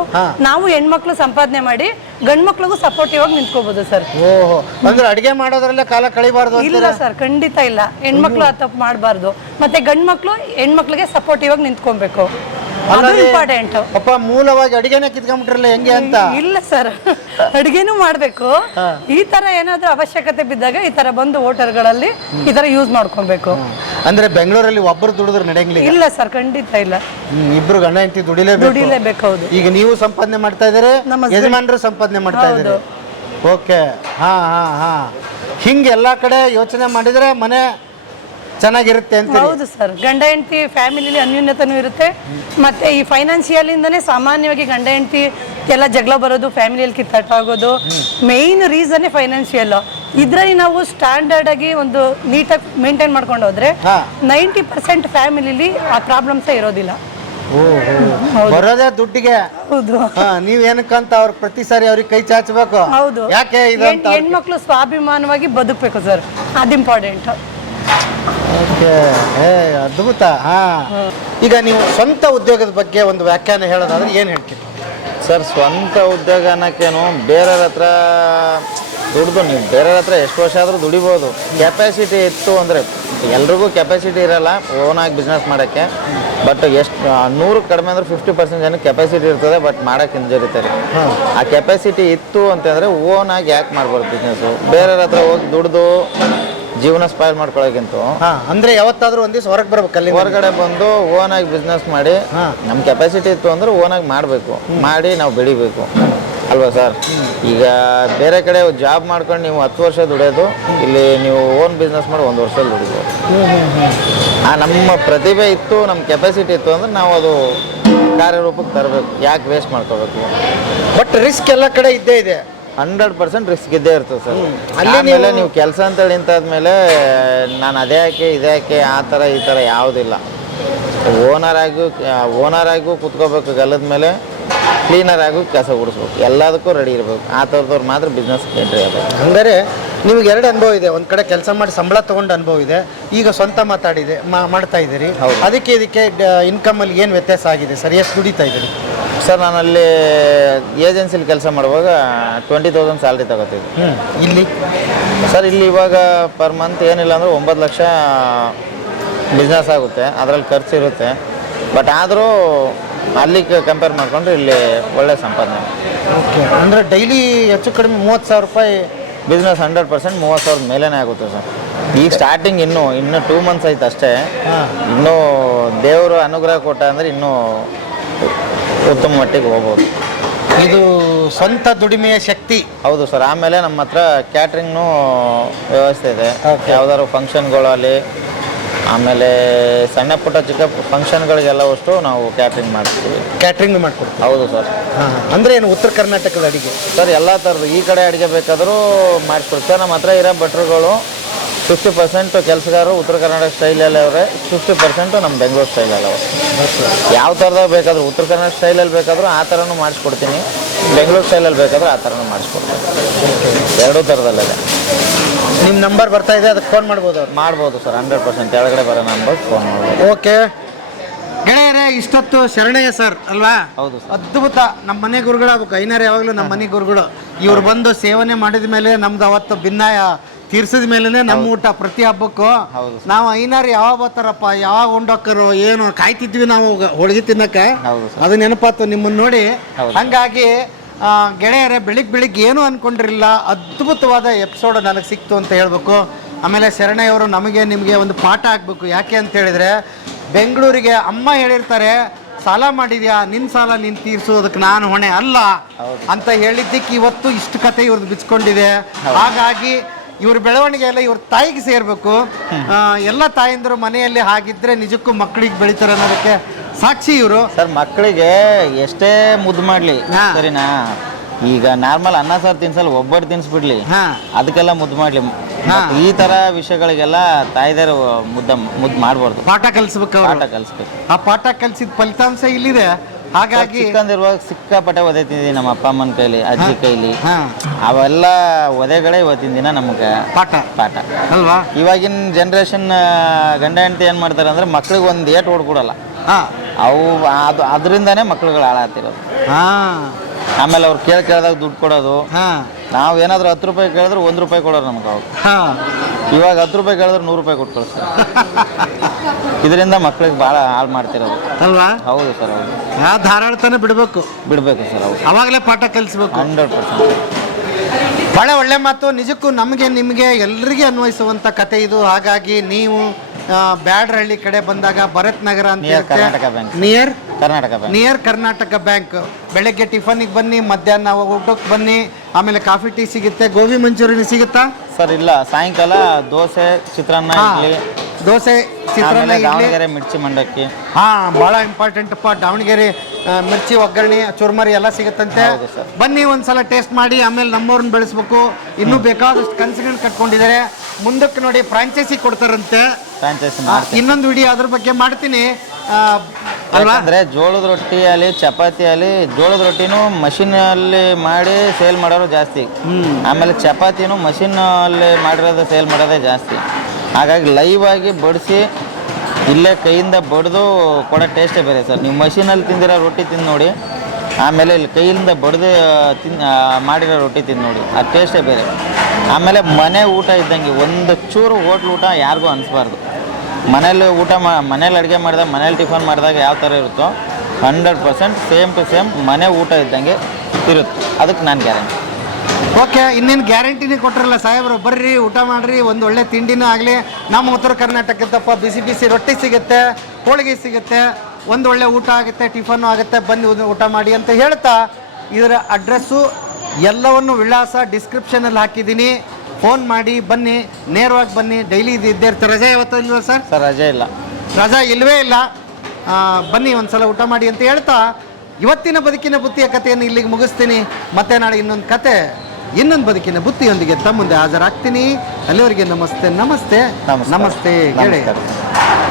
ನಾವು ಹೆಣ್ಮಕ್ಳು ಸಂಪಾದನೆ ಮಾಡಿ ಗಂಡ್ ಮಕ್ಳಿಗೂ ಸಪೋರ್ಟಿವ್ ಆಗಿ ನಿಂತ್ಕೋಬಹುದು ಸರ್. ಓಹೋ, ಅಂದ್ರೆ ಅಡಿಗೆ ಮಾಡೋದ್ರಲ್ಲೇ ಕಾಲ ಕಳಿಬಾರ್ದು? ಇಲ್ಲ ಸರ್, ಖಂಡಿತ ಇಲ್ಲ. ಹೆಣ್ಮಕ್ಳು ಆ ತಪ್ಪು ಮಾಡಬಾರ್ದು, ಮತ್ತೆ ಗಂಡ್ ಮಕ್ಳು ಹೆಣ್ಮಕ್ಳಿಗೆ ಸಪೋರ್ಟಿವ್ ಆಗಿ ನಿಂತ್ಕೊಬೇಕು, ಅದು ಇಂಪಾರ್ಟೆಂಟ್. ಅಪ್ಪ ಮೂಲವಾಗಿ ಅಡಿಗೆನೇ ಕಿತ್ಕೊಂಡ್ಬಿಟ್ರಲ್ಲ ಹೆಂಗೆ ಅಂತ? ಇಲ್ಲ ಸರ್, ಅಡಿಗೆನೂ ಮಾಡ್ಬೇಕು. ಈ ತರ ಏನಾದ್ರೂ ಅವಶ್ಯಕತೆ ಬಿದ್ದಾಗ ಈ ತರ ಬಂದು ಹೋಟೆಲ್ಗಳಲ್ಲಿ ಈ ತರ ಯೂಸ್ ಮಾಡ್ಕೊಬೇಕು. ಅಂದ್ರೆ ಬೆಂಗಳೂರಲ್ಲಿ ಒಬ್ಬರು ದುಡಿದ್ರೆ ನಡೆಯಂಗಿಲ್ಲ? ಇಲ್ಲ ಸರ್, ಖಂಡಿತ ಇಲ್ಲ. ಇಬ್ರು ಗಂಡ ಹೆಂಡತಿ ದುಡಿಲೇಬೇಕು. ಹೌದು. ಈಗ ನೀವು ಸಂಪಾದನೆ ಮಾಡ್ತಾ ಇದಾರೆ, ಯಜಮಾನರು ಸಂಪಾದನೆ ಮಾಡ್ತಾ ಇದ್ದಾರೆ. ಓಕೆ, ಹಾ ಹಾ ಹಾ. ಹಿಂಗೆ ಎಲ್ಲಾ ಕಡೆ ಯೋಚನೆ ಮಾಡಿದ್ರೆ ಮನೆ ಚೆನ್ನಾಗಿರುತ್ತೆ ಅಂತ. ಹೌದು ಸರ್, ಗಂಡ ಹೆಂಡತಿ ಫ್ಯಾಮಿಲಿಲಿ ಅನ್ಯೂನ್ಯತೆನೂ ಇರುತ್ತೆ. ಮತ್ತೆ ಈ ಫೈನಾನ್ಷಿಯಲ್ ಇಂದನೇ ಸಾಮಾನ್ಯವಾಗಿ ಗಂಡ ಹೆಂಡತಿ ಎಲ್ಲ ಜಗಳ ಬರೋದು, ಫ್ಯಾಮಿಲಿಯಲ್ಲಿ ಕಿತ್ತಾಟ ಆಗೋದು. ಮೇಯ್ನ್ ರೀಸನ್ನೇ ಫೈನಾನ್ಷಿಯಲ್. ಇದ್ರಲ್ಲಿ ನಾವು ಸ್ಟ್ಯಾಂಡರ್ಡ್ ಆಗಿ ಒಂದು ನೀಟಾಗಿ ಮೇಂಟೈನ್ ಮಾಡ್ಕೊಂಡು ಹೋದ್ರೆ 90% ಫ್ಯಾಮಿಲಿಲಿ ಆ ಪ್ರಾಬ್ಲಮ್ಸೇ ಇರೋದಿಲ್ಲ. ಬರೋದೇ ದುಡ್ಡಿಗೆ. ಹೌದು. ನೀವ್ ಏನಕ್ಕಂತ ಅವ್ರ ಪ್ರತಿ ಸಾರಿ ಅವ್ರಿಗೆ ಕೈ ಚಾಚಬೇಕು. ಹೌದು. ಯಾಕೆ ಇದು ಅಂತ ಹೆಣ್ಮಕ್ಳು ಸ್ವಾಭಿಮಾನವಾಗಿ ಬದುಕಬೇಕು ಸರ್, ಅದು ಇಂಪಾರ್ಟೆಂಟ್. ಅದ್ಭುತ. ಈಗ ನೀವು ಸ್ವಂತ ಉದ್ಯೋಗದ ಬಗ್ಗೆ ಒಂದು ವ್ಯಾಖ್ಯಾನ ಹೇಳೋದಾದ್ರೆ ಏನ್ ಹೇಳ್ತೀರಿ? ಸರ್, ಸ್ವಂತ ಉದ್ಯೋಗ ಅನ್ನೋಕ್ಕೇನು, ಬೇರೆಯವ್ರ ಹತ್ರ ದುಡ್ದು ನೀವು ಬೇರೆಯವ್ರ ಹತ್ರ ಎಷ್ಟು ವರ್ಷ ಆದರೂ ದುಡಿಬೋದು. ಕೆಪಾಸಿಟಿ ಇತ್ತು ಅಂದರೆ, ಎಲ್ರಿಗೂ ಕೆಪಾಸಿಟಿ ಇರಲ್ಲ ಓನಾಗಿ ಬಿಸ್ನೆಸ್ ಮಾಡೋಕ್ಕೆ. ಬಟ್ ಎಷ್ಟು 100 ಕಡಿಮೆ ಅಂದ್ರೆ 50% ಜನಕ್ಕೆ ಕೆಪಾಸಿಟಿ ಇರ್ತದೆ, ಬಟ್ ಮಾಡೋಕ್ಕೆ ಹಿಂಜರಿತಾರೆ. ಆ ಕೆಪಾಸಿಟಿ ಇತ್ತು ಅಂತಂದರೆ ಓನಾಗಿ ಯಾಕೆ ಮಾಡ್ಬಾರ್ದು ಬಿಸ್ನೆಸ್ಸು? ಬೇರೆಯವ್ರ ಹತ್ರ ಹೋಗಿ ದುಡ್ದು ಜೀವನ ಸ್ಪಾಯ್ಲ್ ಮಾಡ್ಕೊಳ್ಳೋಕ್ಕಿಂತ ಅಂದ್ರೆ ಯಾವತ್ತಾದ್ರೂ ಒಂದ್ ದಿವಸ ಹೊರಗೆ ಬರ್ಬೇಕು, ಅಲ್ಲಿ ಹೊರಗಡೆ ಬಂದು ಓನಾಗಿ ಬಿಸ್ನೆಸ್ ಮಾಡಿ, ನಮ್ಮ ಕೆಪಾಸಿಟಿ ಇತ್ತು ಅಂದ್ರೆ ಓನಾಗಿ ಮಾಡಬೇಕು, ಮಾಡಿ ನಾವು ಬೆಳಿಬೇಕು ಅಲ್ವಾ ಸರ್? ಈಗ ಬೇರೆ ಕಡೆ ಜಾಬ್ ಮಾಡ್ಕೊಂಡು ನೀವು 10 ವರ್ಷ ದುಡಿಯೋದು, ಇಲ್ಲಿ ನೀವು ಓನ್ ಬಿಸ್ನೆಸ್ ಮಾಡಿ 1 ವರ್ಷದಲ್ಲಿ ದುಡಿಬೋದು. ನಮ್ಮ ಪ್ರತಿಭೆ ಇತ್ತು, ನಮ್ಮ ಕೆಪಾಸಿಟಿ ಇತ್ತು ಅಂದ್ರೆ ನಾವು ಅದು ಕಾರ್ಯರೂಪಕ್ಕೆ ತರಬೇಕು. ಯಾಕೆ ವೇಸ್ಟ್ ಮಾಡ್ಕೋಬೇಕು? ಬಟ್ ರಿಸ್ಕ್ ಎಲ್ಲ ಕಡೆ ಇದ್ದೇ ಇದೆ. 100% ರಿಸ್ಕ್ ಇದ್ದೇ ಇರ್ತದೆ ಸರ್. ಅಲ್ಲಿಂದಲೇ ನೀವು ಕೆಲಸ ಅಂತೇಳಿ ನಿಂತಾದ್ಮೇಲೆ ನಾನು ಅದೇ ಯಾಕೆ ಇದೇ ಯಾಕೆ ಆ ಥರ ಈ ಥರ ಯಾವುದಿಲ್ಲ. ಓನರ್ ಆಗೂ ಕುತ್ಕೋಬೇಕು ಗಲ್ಲದ ಮೇಲೆ, ಕ್ಲೀನರ್ ಆಗೂ ಕೆಲಸ ಗುಡಿಸ್ಬೇಕು, ಎಲ್ಲದಕ್ಕೂ ರೆಡಿ ಇರಬೇಕು. ಆ ಥರದವ್ರು ಮಾತ್ರ ಬಿಸ್ನೆಸ್ ಎಂಟ್ರಿ ಆಗಬೇಕು. ಅಂದರೆ ನಿಮ್ಗೆ 2 ಅನುಭವ ಇದೆ. ಒಂದು ಕಡೆ ಕೆಲಸ ಮಾಡಿ ಸಂಬಳ ತೊಗೊಂಡು ಅನುಭವ ಇದೆ, ಈಗ ಸ್ವಂತ ಮಾಡ್ತಾ ಇದ್ದೀರಿ. ಅದಕ್ಕೆ ಇದಕ್ಕೆ ಇನ್ಕಮಲ್ಲಿ ಏನು ವ್ಯತ್ಯಾಸ ಆಗಿದೆ ಸರ್? ಎಷ್ಟು ದುಡಿತಾ ಇದ್ದೀರಿ ಸರ್? ನಾನಲ್ಲಿ ಏಜೆನ್ಸಿಲಿ ಕೆಲಸ ಮಾಡುವಾಗ 20,000 ಸ್ಯಾಲ್ರಿ ತಗೋತಿದ್ದೆ. ಇಲ್ಲಿ ಸರ್ ಇಲ್ಲಿ ಇವಾಗ ಪರ್ ಮಂತ್ ಏನಿಲ್ಲ ಅಂದರೆ 9 ಲಕ್ಷ ಬಿಸ್ನೆಸ್ ಆಗುತ್ತೆ, ಅದರಲ್ಲಿ ಖರ್ಚು ಇರುತ್ತೆ. ಬಟ್ ಆದರೂ ಅಲ್ಲಿ ಕಂಪೇರ್ ಮಾಡಿಕೊಂಡ್ರೆ ಇಲ್ಲಿ ಒಳ್ಳೆ ಸಂಪಾದನೆ. ಓಕೆ. ಅಂದರೆ ಡೈಲಿ ಹೆಚ್ಚು ಕಡಿಮೆ 30,000 ರೂಪಾಯಿ ಬಿಸ್ನೆಸ್ 100% 30,000 ಮೇಲೇ ಆಗುತ್ತೆ ಸರ್. ಈಗ ಸ್ಟಾರ್ಟಿಂಗ್ ಇನ್ನೂ 2 ಮಂತ್ಸ್ ಆಯ್ತು ಅಷ್ಟೇ. ಇನ್ನೂ ದೇವರು ಅನುಗ್ರಹ ಕೊಟ್ಟ ಅಂದರೆ ಇನ್ನೂ ಉತ್ತಮ ಮಟ್ಟಿಗೆ ಹೋಗ್ಬೋದು. ಇದು ಸ್ವಂತ ದುಡಿಮೆಯ ಶಕ್ತಿ. ಹೌದು ಸರ್. ಆಮೇಲೆ ನಮ್ಮ ಹತ್ರ ಕ್ಯಾಟ್ರಿಂಗ್ನೂ ವ್ಯವಸ್ಥೆ ಇದೆ. ಯಾವ್ದಾದ್ರು ಫಂಕ್ಷನ್ಗಳಲ್ಲಿ, ಆಮೇಲೆ ಸಣ್ಣ ಪುಟ್ಟ ಚಿಕ್ಕ ಫಂಕ್ಷನ್ಗಳಿಗೆಲ್ಲ ಅಷ್ಟು ನಾವು ಕ್ಯಾಟ್ರಿಂಗ್ ಮಾಡ್ತೀವಿ. ಕ್ಯಾಟ್ರಿಂಗ್ ಮಾಡ್ಕೊಡ್ತೀವಿ. ಹೌದು ಸರ್. ಅಂದರೆ ಏನು ಉತ್ತರ ಕರ್ನಾಟಕದ ಅಡಿಗೆ ಸರ್? ಎಲ್ಲ ಥರದ್ದು ಈ ಕಡೆ ಅಡುಗೆ ಬೇಕಾದರೂ ಮಾಡಿಸ್ಕೊಡ್ತೀವಿ ಸರ್. ನಮ್ಮ ಹತ್ರ ಇರೋ ಭಟ್ರುಗಳು 50% ಕೆಲಸಗಾರರು ಉತ್ತರ ಕರ್ನಾಟಕ ಸ್ಟೈಲಲ್ಲಿ ಅವರೇ, 50% ನಮ್ಮ ಬೆಂಗಳೂರು ಸ್ಟೈಲಲ್ಲಿ ಅವರು. ಯಾವ ಥರದಾಗ ಬೇಕಾದರೂ ಉತ್ತರ ಕರ್ನಾಟಕ ಸ್ಟೈಲಲ್ಲಿ ಬೇಕಾದರೂ ಆ ಥರನೂ ಮಾಡಿಸ್ಕೊಡ್ತೀನಿ, ಬೆಂಗಳೂರು ಸ್ಟೈಲಲ್ಲಿ ಬೇಕಾದರೂ ಆ ಥರನೂ ಮಾಡಿಸ್ಕೊಡ್ತೀನಿ. 2 ಥರದಲ್ಲಿದೆ. ನಿಮ್ಮ ನಂಬರ್ ಬರ್ತಾ ಇದೆ, ಅದಕ್ಕೆ ಫೋನ್ ಮಾಡ್ಬೋದು ಅವ್ರು? ಮಾಡ್ಬೋದು ಸರ್, 100% ಕೆಳಗಡೆ ಬರೋ ನಂಬರ್ ಫೋನ್ ಮಾಡ್ಬೋದು. ಓಕೆ ಗೆಳೆಯರೇ, ಇಷ್ಟೊತ್ತು ಶರಣಯ್ಯ ಸರ್ ಅಲ್ವಾ? ಹೌದು ಸರ್. ಅದ್ಭುತ. ನಮ್ಮ ಮನೆ ಗುರುಗಳಾಗಬೇಕು. ಐನಾರು ಯಾವಾಗಲೂ ನಮ್ಮ ಮನೆ ಗುರುಗಳು. ಇವ್ರು ಬಂದು ಸೇವನೆ ಮಾಡಿದ ಮೇಲೆ ನಮ್ದು ಅವತ್ತು ಭಿನ್ನಾಯ ತೀರ್ಸಿದ ಮೇಲೇ ನಮ್ಮ ಊಟ ಪ್ರತಿ ಹಬ್ಬಕ್ಕೂ. ನಾವು ಐನಾರು ಯಾವಾಗ ಬರ್ತಾರಪ್ಪ, ಯಾವಾಗ ಹೊಂಡೋಕ್ಕರು ಏನು ಕಾಯ್ತಿದ್ವಿ ನಾವು ಹೋಳಿಗೆ ತಿನ್ನಕ್ಕೆ. ಅದು ನೆನಪಾತು ನಿಮ್ಮನ್ನು ನೋಡಿ. ಹಂಗಾಗಿ ಗೆಳೆಯರೇ, ಬೆಳಿಗ್ಗೆ ಏನು ಅನ್ಕೊಂಡಿರಲಿಲ್ಲ, ಅದ್ಭುತವಾದ ಎಪಿಸೋಡ್ ನನಗೆ ಸಿಕ್ತು ಅಂತ ಹೇಳ್ಬೇಕು. ಆಮೇಲೆ ಶರಣಯ್ಯವರು ನಮಗೆ ನಿಮಗೆ ಒಂದು ಪಾಠ ಆಗಬೇಕು. ಯಾಕೆ ಅಂತ ಹೇಳಿದ್ರೆ, ಬೆಂಗಳೂರಿಗೆ ಅಮ್ಮ ಹೇಳಿರ್ತಾರೆ, ಸಾಲ ಮಾಡಿದ್ಯಾ, ನಿನ್ನ ಸಾಲ ನೀನು ತೀರಿಸೋದಕ್ಕೆ ನಾನು ಹೊಣೆ ಅಲ್ಲ ಅಂತ ಹೇಳಿದ್ದಕ್ಕೆ ಇವತ್ತು ಇಷ್ಟು ಕತೆ ಇವ್ರದ್ದು ಬಿಚ್ಕೊಂಡಿದೆ. ಹಾಗಾಗಿ ಇವ್ರ ಬೆಳವಣಿಗೆ ಎಲ್ಲ ಇವ್ರ ತಾಯಿಗೆ ಸೇರ್ಬೇಕು. ಎಲ್ಲ ತಾಯಂದಿರು ಮನೆಯಲ್ಲಿ ಹಾಗಿದ್ರೆ ನಿಜಕ್ಕೂ ಮಕ್ಕಳಿಗೆ ಬೆಳಿತಾರೆ ಅನ್ನೋದಕ್ಕೆ ಸಾಕ್ಷಿ ಇವರು. ಸರ್, ಮಕ್ಕಳಿಗೆ ಎಷ್ಟೇ ಮುದ್ದು ಮಾಡ್ಲಿ ಸರಿನಾ, ಈಗ ನಾರ್ಮಲ್ ಅನ್ನ ಸಾರು ತಿನ್ಸಲ್ಲ, ಒಬ್ಬಟ್ಟು ತಿನ್ಸ್ಬಿಡ್ಲಿ, ಅದಕ್ಕೆಲ್ಲ ಮುದ್ದು ಮಾಡ್ಲಿ. ಈ ತರ ವಿಷಯಗಳಿಗೆಲ್ಲ ತಾಯಿದಾರು ಮುದ್ದು ಮಾಡ್ಬಾರ್ದು, ಪಾಠ ಕಲಿಸ್ಬೇಕು. ಆ ಪಾಠ ಕಲಿಸಿದ ಫಲಿತಾಂಶ ಇಲ್ಲಿದೆ. ಹಾಗಾಗಿ ಚಿಕ್ಕಂದಿರುವಾಗ ಸಿಕ್ಕಾಪಟ್ಟೆ ಒದೆ ತಿಂದಿದ್ದೀವಿ ನಮ್ಮ ಅಪ್ಪ ಅಮ್ಮನ ಕೈಲಿ, ಅಜ್ಜಿ ಕೈಲಿ. ಅವೆಲ್ಲ ಒದೆಗಳೇ ಇವತ್ತಿನ ದಿನ ನಮಗೆ ಪಾಠ ಅಲ್ವಾ? ಇವಾಗಿನ ಜನ್ರೇಷನ್ ಗಂಡ ಹೆಂಡತಿ ಏನ್ ಮಾಡ್ತಾರೆ ಅಂದ್ರೆ, ಮಕ್ಳಿಗೆ ಒಂದು ಏಟ್ ಹೊಡ್ಕೊಡಲ್ಲ. ಅದರಿಂದಾನೇ ಮಕ್ಳುಗಳು ಹಾಳಾಗ್ತಿರೋದು. ಆಮೇಲೆ ಅವ್ರು ಕೇಳ್ದಾಗ ದುಡ್ಡು ಕೊಡೋದು. ನಾವು ಏನಾದ್ರು 10 ರೂಪಾಯಿ ಕೇಳಿದ್ರೆ 1 ರೂಪಾಯಿ ಕೊಡೋರು ನಮ್ಗೆ. ಅವ್ರು ಇವಾಗ 10 ರೂಪಾಯಿ ಕೇಳಿದ್ರೆ 100 ರೂಪಾಯಿ ಕೊಟ್ಟು ಕಳಿಸ್ತಾರೆ. ಇದರಿಂದ ಮಕ್ಳಿಗೆ ಭಾಳ ಹಾಳು ಮಾಡ್ತಿರೋದು ಅಲ್ವಾ? ಹೌದು ಸರ್, ಹೌದು. ಯಾವ ಧಾರಾಳತನ ಬಿಡಬೇಕು ಸರ್. ಹೌದು, ಅವಾಗಲೇ ಪಾಠ ಕಲಿಸ್ಬೇಕು. 100%. ಭಾಳ ಒಳ್ಳೆ ಮಾತು. ನಿಜಕ್ಕೂ ನಮಗೆ ನಿಮಗೆ ಎಲ್ಲರಿಗೆ ಅನ್ವಯಿಸುವಂಥ ಕತೆ ಇದು. ಹಾಗಾಗಿ ನೀವು ಬ್ಯಾಡ್ರಹಳ್ಳಿ ಕಡೆ ಬಂದಾಗ ಭರತ್ ನಗರ ಅಂತ ನಿಯರ್ ಕರ್ನಾಟಕ ಬ್ಯಾಂಕ್, ಬೆಳಗ್ಗೆ ಟಿಫನಿಗೆ ಬನ್ನಿ, ಮಧ್ಯಾಹ್ನ ಊಟಕ್ಕೆ ಬನ್ನಿ, ಆಮೇಲೆ ಕಾಫಿ ಟೀ ಸಿಗುತ್ತೆ. ಗೋಬಿ ಮಂಚೂರಿಯನ್ ಸಿಗುತ್ತಾ ಸರ್? ಇಲ್ಲ, ಸಾಯಂಕಾಲ ದೋಸೆ, ಚಿತ್ರಾನ್ನ, ಇಡ್ಲಿ, ದೋಸೆ, ಚಿತ್ರಾನ್ನ, ಆಮೇಲೆ ಇಡ್ಲಿ. ದಾವಣಗೆರೆ ಮಿರ್ಚಿ ಮಂಡಕ್ಕಿ. ಹಾಂ, ಭಾಳ ಇಂಪಾರ್ಟೆಂಟಪ್ಪ. ದಾವಣಗೆರೆ ಮಿರ್ಚಿ, ಒಗ್ಗರಣೆ, ಚುರ್ಮರಿ ಎಲ್ಲ ಸಿಗುತ್ತಂತೆ. ಹೌದು ಸರ್. ಬನ್ನಿ ಒಂದ್ಸಲ ಟೇಸ್ಟ್ ಮಾಡಿ, ಆಮೇಲೆ ನಮ್ಮವ್ರನ್ನ ಬೆಳೆಸ್ಬೇಕು. ಇನ್ನೂ ಬೇಕಾದಷ್ಟು ಕನಸುಗಳನ್ನ ಕಟ್ಕೊಂಡಿದ್ದಾರೆ. ಮುಂದಕ್ಕೆ ನೋಡಿ ಫ್ರಾಂಚೈಸಿ ಕೊಡ್ತಾರಂತೆ. ಫ್ರಾಂಚೈಸಿ ಇನ್ನೊಂದು ವಿಡಿಯೋ ಅದ್ರ ಬಗ್ಗೆ ಮಾಡ್ತೀನಿ ಅಲ್ವಾ? ಅಂದ್ರೆ ಜೋಳದ ರೊಟ್ಟಿ ಅಲ್ಲಿ ಚಪಾತಿ ಅಲ್ಲಿ ಜೋಳದ ರೊಟ್ಟಿನೂ ಮಷೀನಲ್ಲಿ ಮಾಡಿ ಸೇಲ್ ಮಾಡೋರು ಜಾಸ್ತಿ. ಆಮೇಲೆ ಚಪಾತಿನೂ ಮಷೀನಲ್ಲಿ ಮಾಡಿರೋದು ಸೇಲ್ ಮಾಡೋದೇ ಜಾಸ್ತಿ. ಹಾಗಾಗಿ ಲೈವ್ ಆಗಿ ಬಡಿಸಿ ಇಲ್ಲೇ ಕೈಯಿಂದ ಬಡಿದು ಕೊಡೋ ಟೇಸ್ಟೇ ಬೇರೆ ಸರ್. ನೀವು ಮಷೀನಲ್ಲಿ ತಿಂದಿರೋ ರೊಟ್ಟಿ ತಿಂದು ನೋಡಿ, ಆಮೇಲೆ ಇಲ್ಲಿ ಕೈಯಿಂದ ಬಡಿದು ಮಾಡಿರೋ ರೊಟ್ಟಿ ತಿಂದು ನೋಡಿ, ಆ ಟೇಸ್ಟೇ ಬೇರೆ. ಆಮೇಲೆ ಮನೆ ಊಟ ಇದ್ದಂಗೆ, ಒಂದು ಚೂರು ಹೋಟ್ಲ್ ಊಟ ಯಾರಿಗೂ ಅನಿಸ್ಬಾರ್ದು. ಮನೇಲಿ ಮನೇಲಿ ಅಡುಗೆ ಮಾಡಿದಾಗ, ಮನೇಲಿ ಟಿಫನ್ ಮಾಡಿದಾಗ ಯಾವ ಥರ ಇರುತ್ತೋ 100% ಸೇಮ್ ಟು ಸೇಮ್ ಮನೆ ಊಟ ಇದ್ದಂಗೆ ಇರುತ್ತೆ. ಅದಕ್ಕೆ ನಾನು ಗ್ಯಾರಂಟಿ. ಓಕೆ, ಇನ್ನೇನು ಗ್ಯಾರಂಟಿನೇ ಕೊಟ್ಟಿರಲ್ಲ ಸಾಹೇಬರು. ಬರ್ರಿ, ಊಟ ಮಾಡ್ರಿ, ಒಂದು ಒಳ್ಳೆ ತಿಂಡಿನೂ ಆಗಲಿ. ನಮ್ಮ ಉತ್ತರ ಕರ್ನಾಟಕದಪ್ಪ ಬಿಸಿ ಬಿಸಿ ರೊಟ್ಟಿ ಸಿಗುತ್ತೆ, ಹೋಳಿಗೆ ಸಿಗುತ್ತೆ, ಒಂದು ಒಳ್ಳೆ ಊಟ ಆಗುತ್ತೆ, ಟಿಫನ್ನು ಆಗುತ್ತೆ. ಬನ್ನಿ ಊಟ ಮಾಡಿ ಅಂತ ಹೇಳ್ತಾ, ಇದರ ಅಡ್ರೆಸ್ಸು ಎಲ್ಲವನ್ನು ವಿಳಾಸ ಡಿಸ್ಕ್ರಿಪ್ಷನಲ್ಲಿ ಹಾಕಿದ್ದೀನಿ. ಫೋನ್ ಮಾಡಿ ಬನ್ನಿ, ನೇರವಾಗಿ ಬನ್ನಿ. ಡೈಲಿ ಇದು ಇದ್ದೇ ಇರ್ತಾರೆ. ರಜೆ ಯಾವತ್ತೂ ಇಲ್ವಾ ಸರ್? ಸರ್ ರಜೆ ಇಲ್ಲ, ರಜಾ ಇಲ್ಲವೇ ಇಲ್ಲ. ಬನ್ನಿ ಒಂದ್ಸಲ ಊಟ ಮಾಡಿ ಅಂತ ಹೇಳ್ತಾ, ಇವತ್ತಿನ ಬದುಕಿನ ಬುತ್ತಿಯ ಕಥೆಯನ್ನು ಇಲ್ಲಿಗೆ ಮುಗಿಸ್ತೀನಿ. ಮತ್ತೆ ನಾಳೆ ಇನ್ನೊಂದು ಕತೆ, ಇನ್ನೊಂದು ಬದುಕಿನ ಬುತ್ತಿಯೊಂದಿಗೆ ತಮ್ಮ ಮುಂದೆ ಹಾಜರಾಗ್ತೀನಿ. ಅಲ್ಲಿವರೆಗೆ ನಮಸ್ತೆ ನಮಸ್ತೆ ನಮಸ್ಕಾರ. ನಮಸ್ತೆ ಹೇಳಿ. ನಮಸ್ಕಾರ.